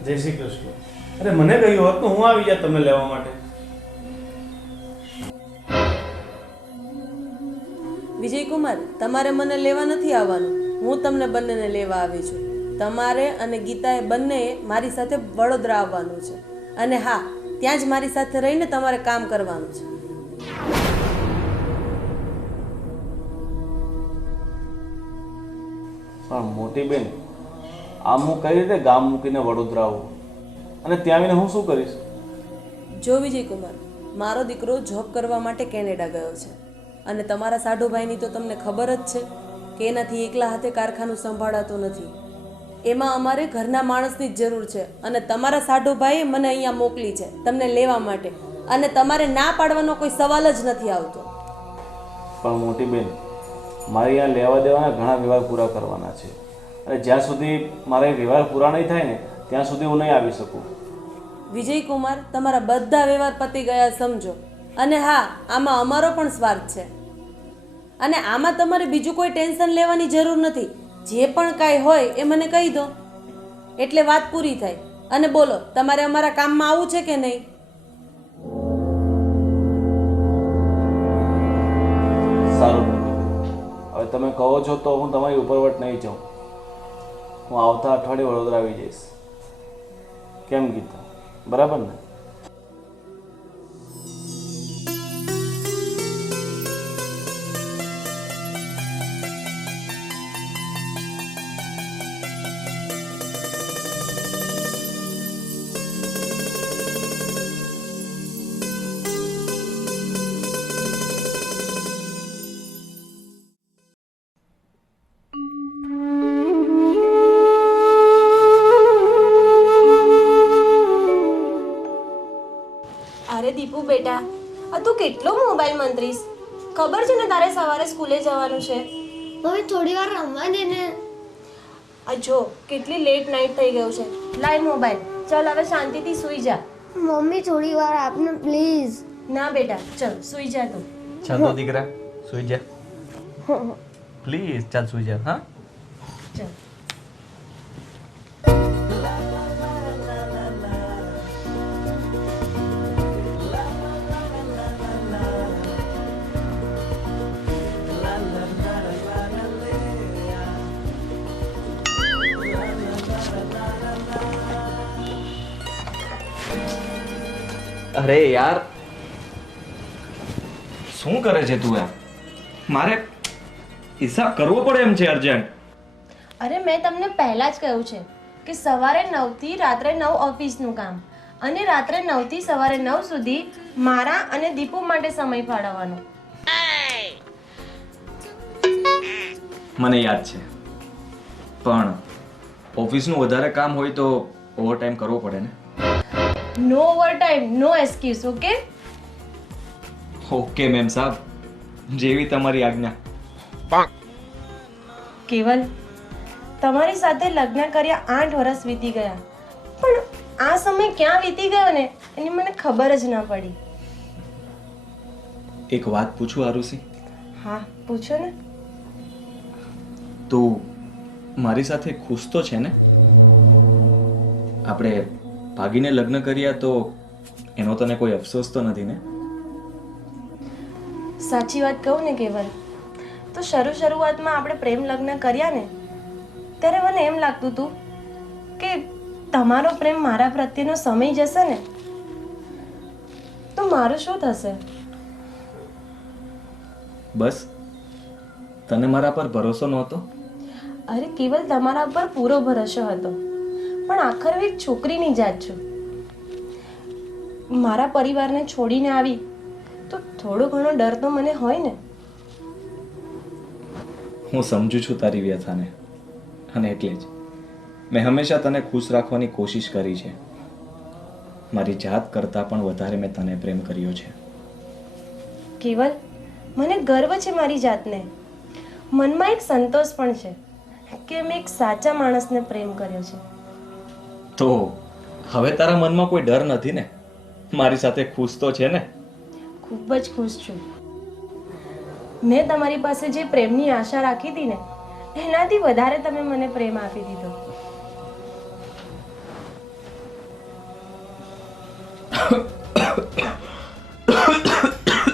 જય શ્રી કૃષ્ણ. અરે મને કહ્યું હોત તો હું આવી જાત તમને લેવા માટે. વિજયકુમાર, તમારે મને લેવા નથી આવવાનું. હું તમને બંનેને લેવા આવી છું. તમારે અને ગીતાએ બંનેએ મારી સાથે વડોદરા આવવાનું છે. અને હા, ત્યાં જ મારી સાથે રહીને તમારે કામ કરવાનું છે. પણ મોટી બેન, આમ હું કઈ રીતે ગામ મૂકીને વડોદરા આવું અને ત્યાં આવીને હું શું કરીશ? જો વિજયકુમાર, મારો દીકરો જોબ કરવા માટે કેનેડા ગયો છે અને તમારા સાઢુભાઈની તો તમને ખબર જ છે કે એનાથી એકલા હાથે કારખાનું સંભાળાતું નથી. એમાં અમારે ઘરના માણસની જ જરૂર છે અને તમારા સાઢુભાઈએ મને અહીંયા મોકલી છે તમને લેવા માટે, અને તમારે ના પાડવાનો કોઈ સવાલ જ નથી આવતો. પણ મોટી બેન, મારે અહીંયા લેવા દેવાના ઘણા વ્યવહાર પૂરા કરવાના છે અને જ્યાં સુધી મારા એ વ્યવહાર પૂરા નહીં થાય ને ત્યાં સુધી હું નહીં આવી શકું. વિજયકુમાર, તમારા બધા વ્યવહાર પતી ગયા સમજો. અને હા, આમાં અમારો પણ સ્વાર્થ છે અને આમાં તમારે બીજું કોઈ ટેન્શન લેવાની જરૂર નથી. જે પણ કાંઈ હોય એ મને કહી દો એટલે વાત પૂરી થાય. અને બોલો, તમારે અમારા કામમાં આવવું છે કે નહીં? સારું મોટી બેન, હવે તમે કહો છો તો હું તમારી ઉપરવટ નહીં જાઉં. હું આવતા અઠવાડિયે વડોદરા આવી જઈશ. કેમ ગીતા, બરાબર ને? અરે દીપુ બેટા, આ તું કેટલો મોબાઈલ મંત્રીશ? ખબર છે ને તારે સવારે સ્કૂલે જવાનું છે. મમ્મી થોડી વાર રમવા દે ને. આ જો કેટલી લેટ નાઇટ થઈ ગયું છે. લાય મોબાઈલ, ચાલ હવે શાંતિથી સૂઈ જા. મમ્મી થોડી વાર આપને પ્લીઝ. ના બેટા, ચાલ સૂઈ જા તું. ચાલ તો દીકરા, સુઈ જા પ્લીઝ. ચાલ સુઈ જા. હા, ચાલ. અરે યાર, શું કરે છે તું? યાર, મારે હિસાબ કરવો પડે એમ છે અર્જન્ટ. અરે મેં તમને પહેલા જ કહ્યું છે કે સવારે 9 થી રાત્રે 9 ઓફિસનું કામ અને રાત્રે 9 થી સવારે 9 સુધી મારા અને દીપુ માટે સમય ફાળવવાનો. મને યાદ છે, પણ ઓફિસનું વધારે કામ હોય તો ઓવરટાઈમ કરવો પડે ને. નો ઓવર ટાઈમ, નો એક્સક્યુઝ. ઓકે ઓકે મેમ સાહેબ, જેવી તમારી આજ્ઞા. કેવલ, તમારી સાથે લગ્ન કર્યા 8 વર્ષ વીતી ગયા, પણ આ સમય ક્યાં વીતી ગયો ને એની મને ખબર જ ના પડી. એક વાત પૂછું આરુષી? હા પૂછો ને. તું મારી સાથે ખુશ તો છે ને? આપણે ભાગીને લગ્ન કર્યા તો એનો તને કોઈ અફસોસ તો નથી ને? સાચી વાત કહું ને કેવલ, તો શરૂઆતમાં આપણે પ્રેમ લગ્ન કર્યા ને ત્યારે મને એમ લાગતું હતું કે તમારો પ્રેમ મારા પ્રત્યેનો સમય જશે ને તો મારું શું થશે. બસ તને મારા પર ભરોસો નહોતો? અરે કેવલ, તમારા પર પૂરો ભરોસો હતો, પણ આખર હું એક છોકરીની જાત છું. મારા પરિવારને છોડીને આવી તો થોડો ઘણો ડર તો મને હોય ને. હું સમજુ છું તારી વ્યથાને, અને એટલે જ મેં હંમેશા તને ખુશ રાખવાની કોશિશ કરી છે. મારી જાત કરતાં પણ વધારે મેં તને પ્રેમ કર્યો છે. કેવલ મને ગર્વ છે મારી જાતને. મનમાં એક સંતોષ પણ છે કે મેં એક સાચા માણસને પ્રેમ કર્યો છે. તો હવે તારા મનમાં કોઈ ડર નથી ને? મારી સાથે ખુશ તો છે ને? ખૂબ જ ખુશ છું. મેં તમારી પાસે જે પ્રેમની આશા રાખી હતી ને એનાથી વધારે તમે મને પ્રેમ આપી દીધો.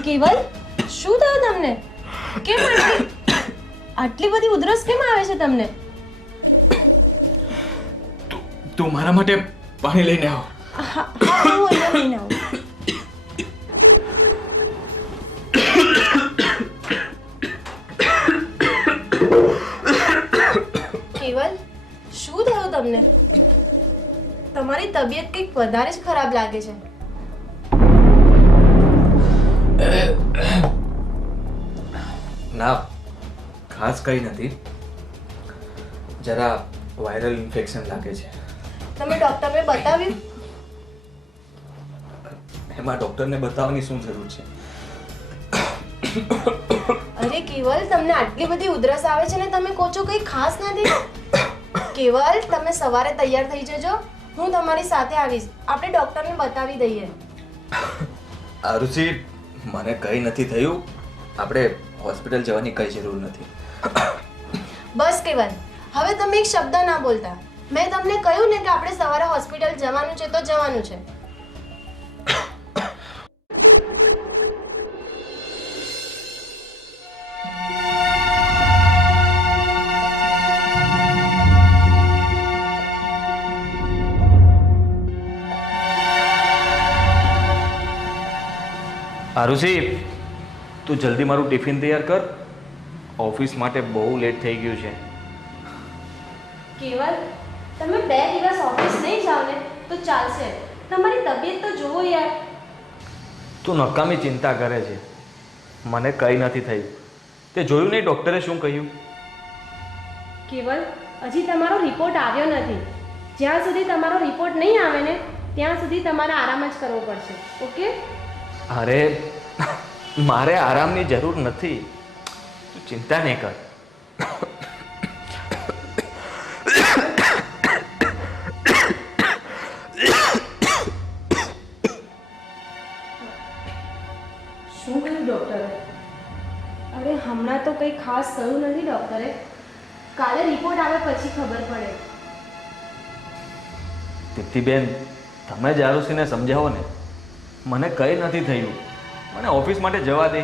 કેવલ શું થયું તમને? કેમ આટલી બધી ઉધરસ કેમ આવે છે તમને? તું મારા માટે પાણી લઈને આવ. હા હું અહીંયા લઈને આવું. કેવલ શું થયું તમને? તમારી તબિયત કંઈક વધારે જ ખરાબ લાગે છે. ના, ખાસ કંઈ નથી, જરા વાયરલ ઇન્ફેક્શન લાગે છે. તમે ડોક્ટરને બતાવ્યું? એમાં ડોક્ટરને બતાવવાની શું જરૂર છે? અરે કેવલ, તમને આટલી બધી ઉધરસ આવે છે ને તમે કહો છો કંઈ ખાસ નથી? કેવલ, તમે સવારે તૈયાર થઈ જજો, હું તમારી સાથે આવીશ, આપણે ડોક્ટરને બતાવી દઈએ. આરુષિ, મને કંઈ નથી થયું, આપણે હોસ્પિટલ જવાની કઈ જરૂર નથી. બસ કેવલ, હવે તમે એક શબ્દ ના બોલતા. મેં તમને કહ્યું ને કે આપણે સવારે હોસ્પિટલ જવાનું છે તો જવાનું છે. આરુષિ, તું જલ્દી મારું ટિફિન તૈયાર કર, ઓફિસ માટે બહુ લેટ થઈ ગયું છે. કેવલ, તમે 2 દિવસ ઓફિસ નહીં જાઓ ને તો ચાલશે. તમારી તબિયત તો જુઓ યાર. તું નકામી ચિંતા કરે છે, મને કંઈ નથી થયું. તે જોયું નહીં ડૉક્ટરે શું કહ્યું? કેવલ, હજી તમારો રિપોર્ટ આવ્યો નથી. જ્યાં સુધી તમારો રિપોર્ટ નહીં આવે ને ત્યાં સુધી તમારે આરામ જ કરવો પડશે. ઓકે? અરે, મારે આરામની જરૂર નથી, તું ચિંતા નહીં કર. શું કહ્યું ડૉક્ટરે? અરે હમણાં તો કંઈ ખાસ કહ્યું નથી ડૉક્ટરે. કાલે રિપોર્ટ આવે પછી ખબર પડે. દીપ્તિબેન, તમે જ આરુષિને સમજાવો ને, મને કંઈ નથી થયું, મને ઓફિસ માટે જવા દે.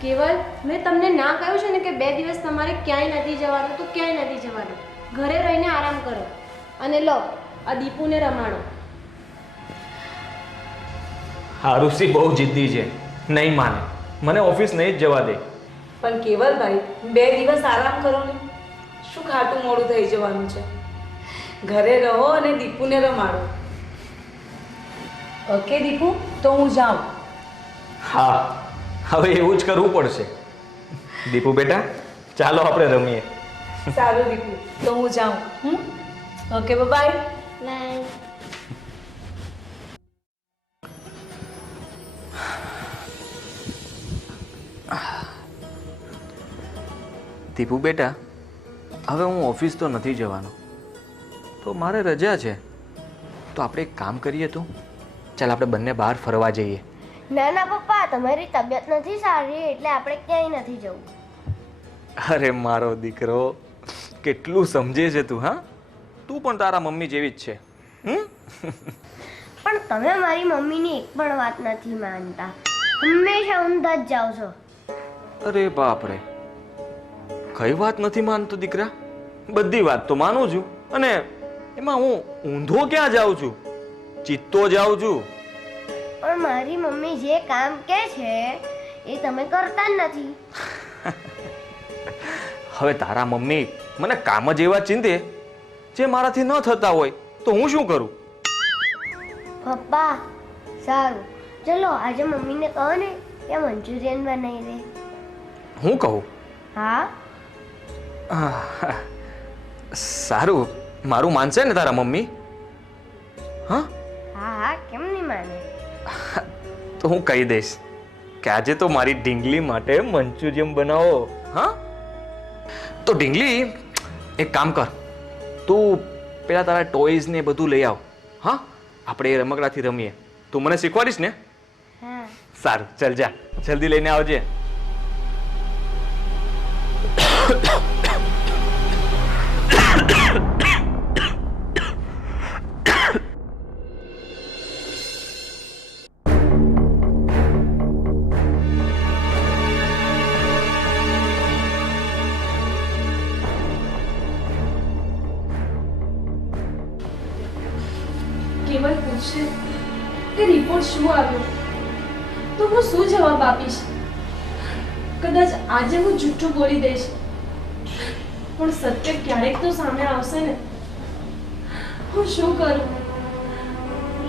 કેવલ, મેં તમને ના કહ્યું છે ને કે 2 દિવસ તમારે ક્યાંય નથી જવાનું તો ક્યાંય નથી જવાનું. ઘરે રહીને આરામ કરો. અને લો, આ દીપુને રમાડો. આરુષિ બહુ જિદ્દી છે, નહીં માને, મને ઓફિસ નહીં જ જવા દે. પણ કેવલભાઈ, 2 દિવસ આરામ કરો ને, શું ખાટું મોડું થઈ જવાનું છે? ઘરે રહો અને દીપુને રમાડો. ઓકે દીપુ, તો હું જાઉં. હા, હવે એવું જ કરવું પડશે. દીપુ બેટા, ચાલો આપણે રમીએ. સારું દીપુ, તો હું જાઉં. Okay, by. બાય. દીપુ બેટા, હવે હું ઓફિસ તો નથી જવાનો, તો મારે રજા છે, તો આપણે એક કામ કરીએ તો ચાલ આપણે બંને બહાર ફરવા જઈએ. ના ના પપ્પા, તમારી તબિયત નથી સારી એટલે આપણે ક્યાંય નથી જવું. અરે મારો દીકરો, કેટલું સમજે છે તું. હા, તું પણ તારા મમ્મી જેવી જ છે. પણ તમે મારી મમ્મીની એક પણ વાત નથી માનતા. હંમેશા ઊંધા જ જાઓ છો. અરે બાપ રે, કઈ વાત નથી માનતો દીકરા? બધી વાત તો માનું છું, અને એમાં હું ઊંધો ક્યાં જાઉં છું? ચિત્તો જાઉં છું. પણ મારી મમ્મી જે કામ કહે છે એ તમે કરતા જ નથી. હવે તારા મમ્મી મને કામ જ એવા ચિંતે જે મારાથી ન થતા હોય તો હું શું કરું? પપ્પા સારું, ચલો આજે મમ્મીને કહો ને કે મંચુરિયન બનાવી દે. હું કહું? હા સારું, મારું માનશે ને તારા મમ્મી? હા હા હા, કેમ નહીં માને? તો હું કહી દઈશ. કે આજે તો મારી ઢીંગલી માટે મંચુરિયન બનાવો. હા, તો ઢીંગલી એક કામ કર, તું પેલા તારા ટોયઝ ને બધું લઈ આવ. હા, આપણે એ રમકડાથી રમીએ. તું મને શીખવાડીશ ને? હા. સારું, ચાલ જા, જલ્દી લઈને આવજે. કેવલ પૂછશે કે રિપોર્ટ શું આવ્યો તો હું શું જવાબ આપીશ? કદાચ આજે હું જૂઠું બોલી દઈશ, પણ સત્ય ક્યારેક તો સામે આવશે ને. હું શું કરું,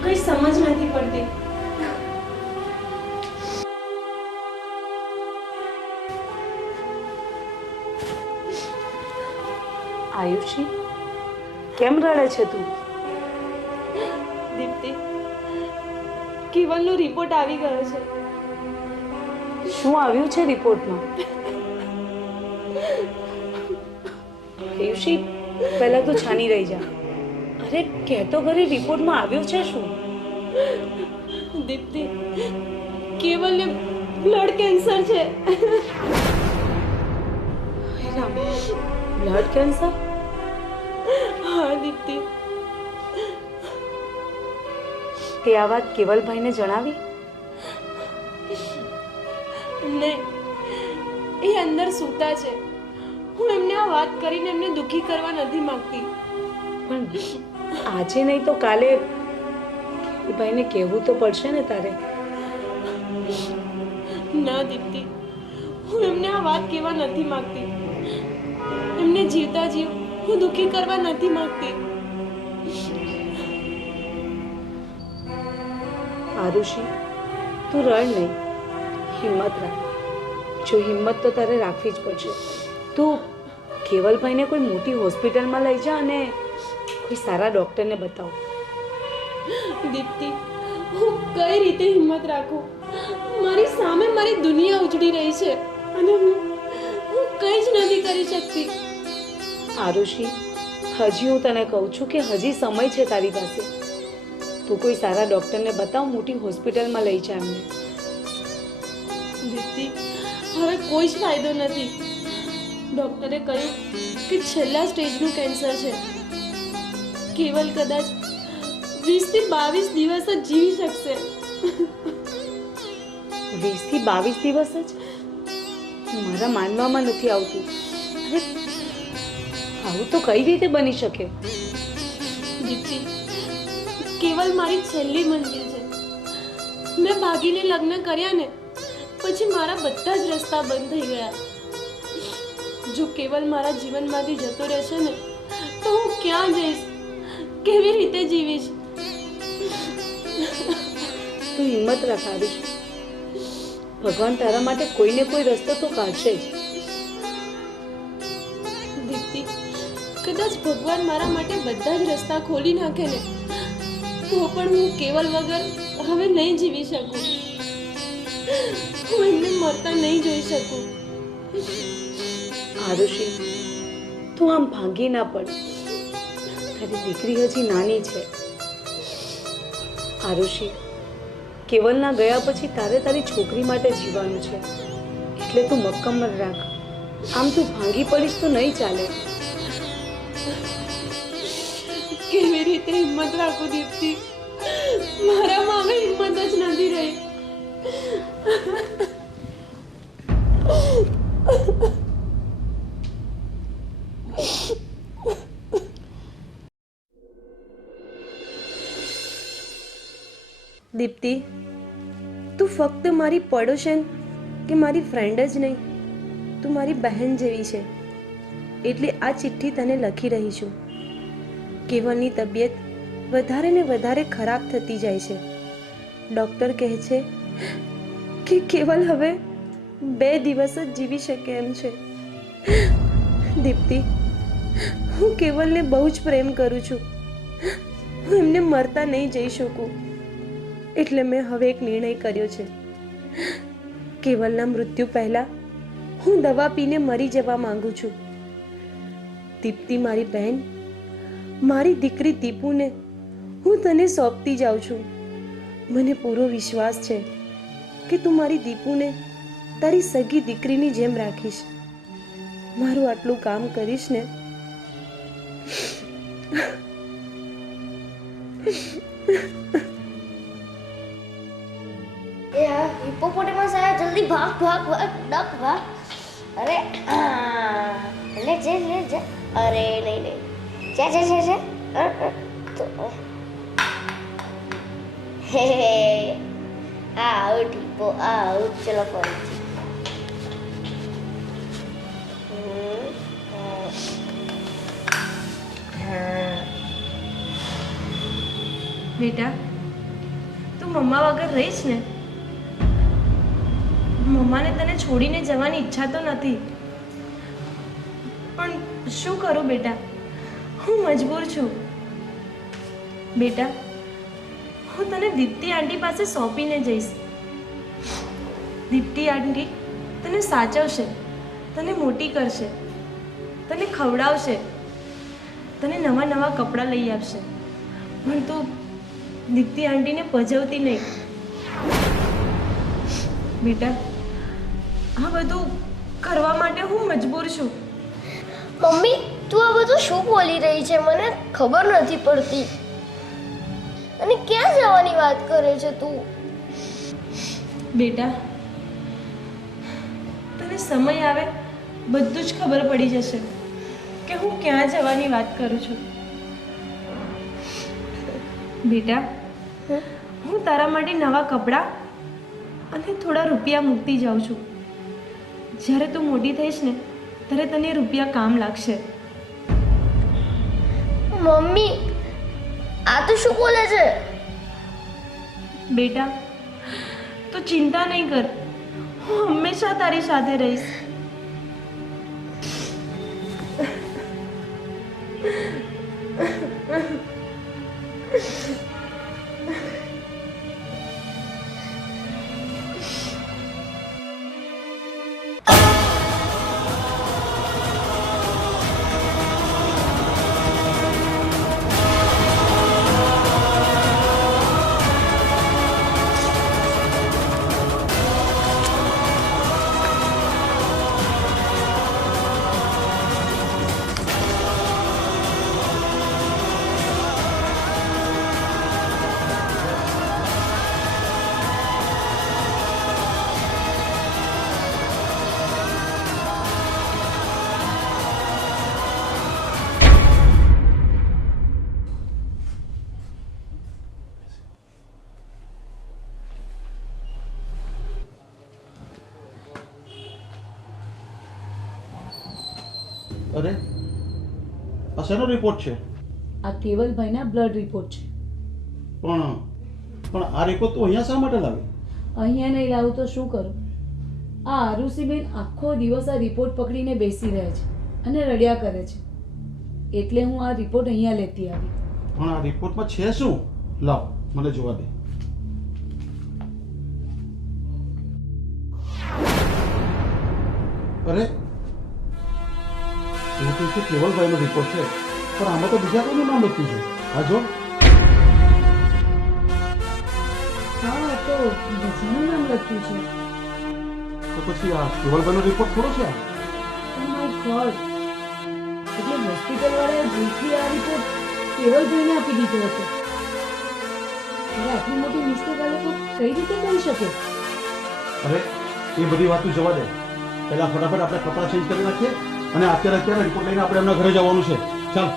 કઈ સમજ નથી પડતી. આયુષી, કેમ રડે છે તું? દીપ્તિ, કેવલનો રિપોર્ટ આવી ગયો છે. શું આવ્યું છે રિપોર્ટમાં? આયુષી, પહેલા તો છાની રહી જા. અરે કહેતો ખરી, રિપોર્ટમાં આવ્યું છે શું? દીપ્તિ, કેવલને બ્લડ કેન્સર છે. Blood cancer? હા દીપ્તિ. તે આ વાત કેવલભાઈને જણાવી? નહીં, એ અંદર સૂતા છે. હું એમને આ વાત કરીને એમને દુખી કરવા નથી માંગતી. પણ આજે નહીં તો કાલે કેવલભાઈને કહેવું તો પડશે ને તારે. ના દીપ્તિ, હું એમને આ વાત કહેવા નથી માંગતી. એમને જીવતા જીવ હું દુખી કરવા નથી માંગતી. આરુષી, તું રડ નહીં, હિંમત રાખ. જો હિંમત તો તારે રાખવી જ પડશે. તું કેવલભાઈને કોઈ મોટી હોસ્પિટલમાં લઈ જા અને કોઈ સારા ડૉક્ટરને બતાવ. દીપ્તિ, હું કઈ રીતે હિંમત રાખું? મારી સામે મારી દુનિયા ઉજળી રહી છે અને હું કંઈ જ નથી કરી શકતી. આરુષી, હજી હું તને કહું છું કે હજી સમય છે તારી પાસે. તું કોઈ સારા ડૉક્ટરને બતાવ, મોટી હોસ્પિટલમાં લઈ જા એમને. દીપ્તિ, હવે કોઈ જ ફાયદો નથી. ડૉક્ટરે કહ્યું કે છેલ્લા સ્ટેજનું કેન્સર છે. કેવલ કદાચ 20 થી 22 દિવસ જ જીવી શકશે. 20 થી 22 દિવસ જ? મારા માનવામાં નથી આવતું. અરે આવું તો કઈ રીતે બની શકે? દીપ્તિ, કેવલ મારી છેલ્લી મંજિલ છે. મેં ભાગીને લગ્ન કર્યા ને પછી મારા બધા જ રસ્તા બંધ થઈ ગયા. જો કેવલ મારા જીવનમાંથી જતો રહેશે ને તો હું ક્યાં જઈશ, કેવી રીતે જીવીશ? તું હિંમત રાખ આરુષ. ભગવાન તારા માટે કોઈને કોઈ રસ્તો તો કાઢશે જ. દીપ્તિ, કદાચ ભગવાન મારા માટે બધા જ રસ્તા ખોલી નાખે ને તો પણ હું કેવલ વગર હવે નહીં જીવી શકું. હું એમને મરતા નહીં જોઈ શકું. આરુષી, તું આમ ભાંગી ના પડ. તારી દીકરી હજી નાની છે. આરુષી, કેવલના ગયા પછી તારે તારી છોકરી માટે જીવવાનું છે, એટલે તું મક્કમ જ રાખ. આમ તું ભાંગી પડીશ તો નહીં ચાલે. કેવી રીતે હિંમત રાખું દીપ્તિ? મારામાં હવે હિંમત જ નથી રહી. દીપ્તિ, તું ફક્ત મારી પડોશન કે મારી ફ્રેન્ડ જ નહીં, તું મારી બહેન જેવી છે. એટલે આ ચિઠ્ઠી તને લખી રહી છું. કેવલની તબિયત વધારે ને વધારે ખરાબ થતી જાય છે. ડૉક્ટર કહે છે કે કેવલ હવે 2 દિવસ જ જીવી શકે એમ છે. દીપ્તિ, હું કેવલને બહુ જ પ્રેમ કરું છું. હું એમને મરતા નહીં જઈ શકું. એટલે મેં હવે એક નિર્ણય કર્યો છે કેવલના મૃત્યુ પહેલા હું દવા પીને મરી જવા માંગુ છું. દીપ્તિ મારી બહેન, મારી દીકરી દીપુને હું તને સોંપતી જાઉં છું. મને પૂરો વિશ્વાસ છે કે તું મારી દીપુને તારી સગી દીકરીની જેમ રાખીશ. મારું આટલું કામ કરીશ ને. એ હા, હિપ્પોપોટેમસ આયા, જલ્દી ભાગ ભાગ ભાગ ડક ભાગ. અરે લે જા. અરે નહીં જા. તો હે આઉટ હિપ્પો આઉટ. ચલો ફરીથી. બેટા, તું મમ્મા વગર રહીશ ને? મમ્માને તને છોડીને જવાની ઈચ્છા તો નથી, પણ શું કરું બેટા, હું મજબૂર છું. બેટા, હું તને દીપ્તિ આંટી પાસે સોંપીને જઈશ. દીપ્તિ આંટી તને સાચવશે, તને મોટી કરશે, તને ખવડાવશે, તને નવા નવા કપડાં લઈ આપશે, પણ તું દીપ્તિ આંટીને પજવતી નહીં. બેટા, આ બધું કરવા માટે હું મજબૂર છું. મમ્મી, તું આ બધું શું બોલી રહી છે? મને ખબર નથી પડતી. અને ક્યાં જવાની વાત કરે છે તું? બેટા, તને સમય આવે બધું જ ખબર પડી જશે કે હું ક્યાં જવાની વાત કરું છું. બેટા, હું તારા માટે નવા કપડાં અને થોડા રૂપિયા મૂકતી જાઉં છું. જ્યારે તું મોટી થઈશ ને ત્યારે તને રૂપિયા કામ લાગશે. મમ્મી, આ તો શું બોલે છે? બેટા, તું ચિંતા નહીં કર, હું હંમેશા તારી સાથે રહીશ. અરે આ શેનો રિપોર્ટ છે? આ કેવલભાઈના બ્લડ રિપોર્ટ છે. પણ આ રિપોર્ટ તો અહીંયા શા માટે લાવી? અહીંયા નહીં લાવું તો શું કરું? આ આરુષીબેન આખો દિવસ આ રિપોર્ટ પકડીને બેસી રહે છે અને રડ્યા કરે છે, એટલે હું આ રિપોર્ટ અહીંયા લેતી આવી. પણ આ રિપોર્ટમાં છે શું? લાવ મને જોવા દે. અરે એવું તો છે, કેવલભાઈનો રિપોર્ટ છે, પણ આમાં તો બીજા કોઈનું નામ લખ્યું છે. હા જો, હા તો બીજાનું નામ લખ્યું છે. તો પછી આ કેવલભાઈનો રિપોર્ટ થોડો છે? Oh my God! એટલે હોસ્પિટલ વાળાએ ભૂલથી આ રિપોર્ટ કેવલભાઈને આપી દીધો હતો. અરે આટલી મોટી મિસ્ટેક આ લોકો કઈ રીતે કરી શકે? અરે એ બધી વાતો જવા દે, પહેલા ફટાફટ આપણે કપડાં ચેન્જ કરી નાખીએ અને અત્યારે રિપોર્ટ લઈને આપણે એમના ઘરે જવાનું છે. ચાલ.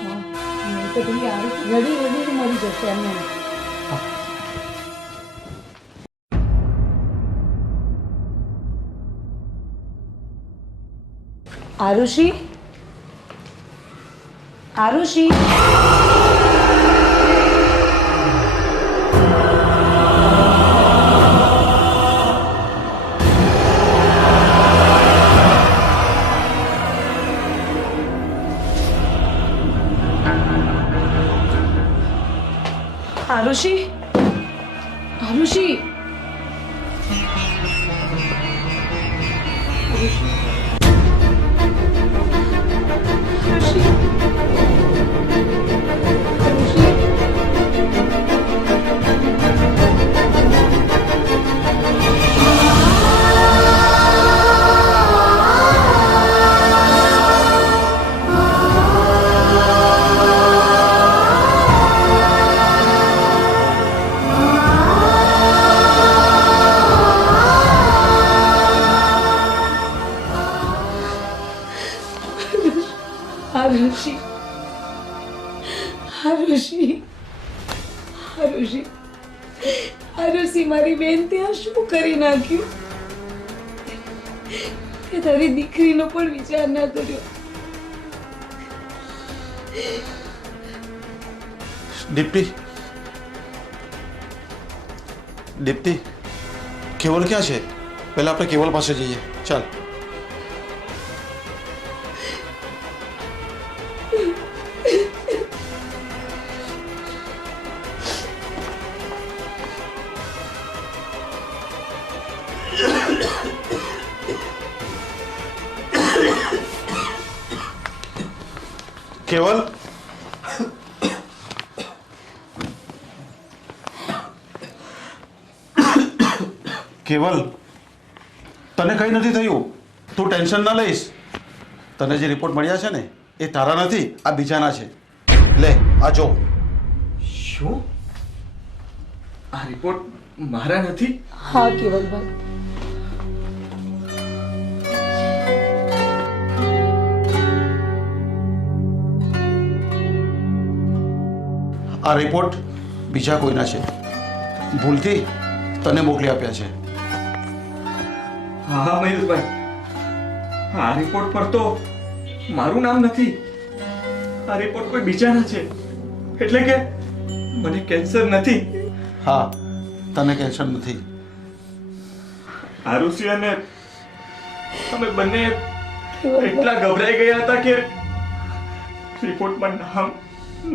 હા, નહીં તો પેલી આરુષી રડીને મરી જશે એમને. આરુષી, આરુષી, આરુષી, આરુષી, આરુષિ આરુષિ આરુષિ આરુષિ મારી બેન ત્યાં શું કરી નાખ્યું? તે તારી દીકરીનો પણ વિચાર ના કર્યો. દીપ્તિ, દીપ્તિ, કેવલ ક્યાં છે? પહેલા આપણે કેવલ પાસે જઈએ. ચાલ. કેવલ, કેવલ, તને કંઈ નથી થયું. તું ટેન્શન ના લઈશ. તને જે રિપોર્ટ મળ્યા છે ને એ તારા નથી, આ બીજાના છે. લે આ જો. શું? આ રિપોર્ટ મારા નથી? હા કેવલભાઈ, આ રિપોર્ટ બીજા કોઈના છે. ભૂલથી તને મોકલી આપ્યા છે. હા મયુરભાઈ, આ રિપોર્ટ પર તો મારું નામ નથી. આ રિપોર્ટ કોઈ બીજાના છે. એટલે કે મને કેન્સર નથી. હા, તને કેન્સર નથી. આરુષિ અને અમે બંને એટલા ગભરાઈ ગયા હતા કે રિપોર્ટમાં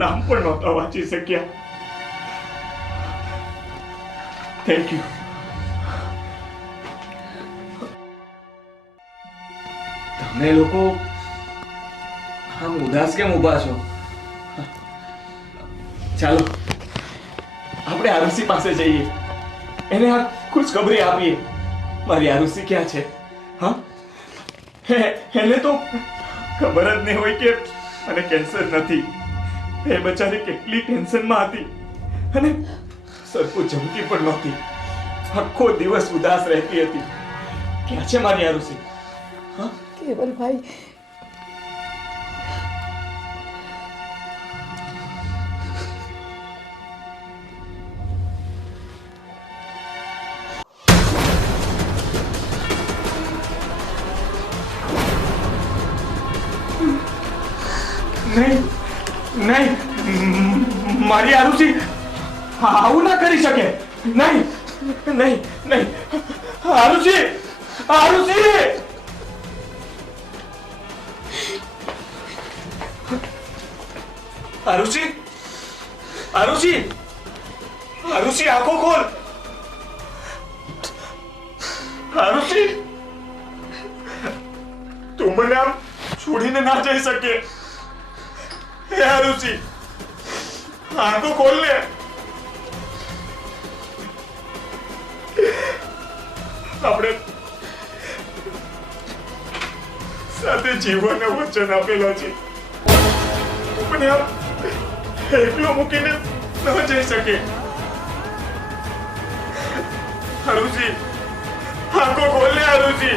નામ પણ નહોતા વાંચી શક્યા. Thank you. તમે લોકો આમ ઉદાસ કેમ ઊભા છો? ચાલો આપણે આરુષિ પાસે જઈએ, એને આ ખુશખબરી આપીએ. મારી આરુષિ ક્યાં છે? હા, એને તો ખબર જ નહીં હોય કે મને કેન્સર નથી. એ બચારી કેટલી ટેન્શનમાં હતી અને સરખું જમતી પણ નહોતી. આખો દિવસ ઉદાસ રહેતી હતી. ક્યાં છે મારી આરુષિ? હા કેવલભાઈ, નહીં નહીં, મારી આરુષિ આવું ના કરી શકે. નહીં નહીં નહીં, આરુષિ, આરુષિ! આરુષિ, આરુષિ, આરુષિ, આંખો ખોલ. આરુષિ, તું મને આમ છોડીને ના જઈ શકે. હે આરુષિ, આંખો ખોલ લે. આપણે સાથે જીવવાનો વચન આપેલા છે, પણ આમ એકલો મૂકીને ન જઈ શકે. આરુષિ, આંખો ખોલ લે આરુષિ.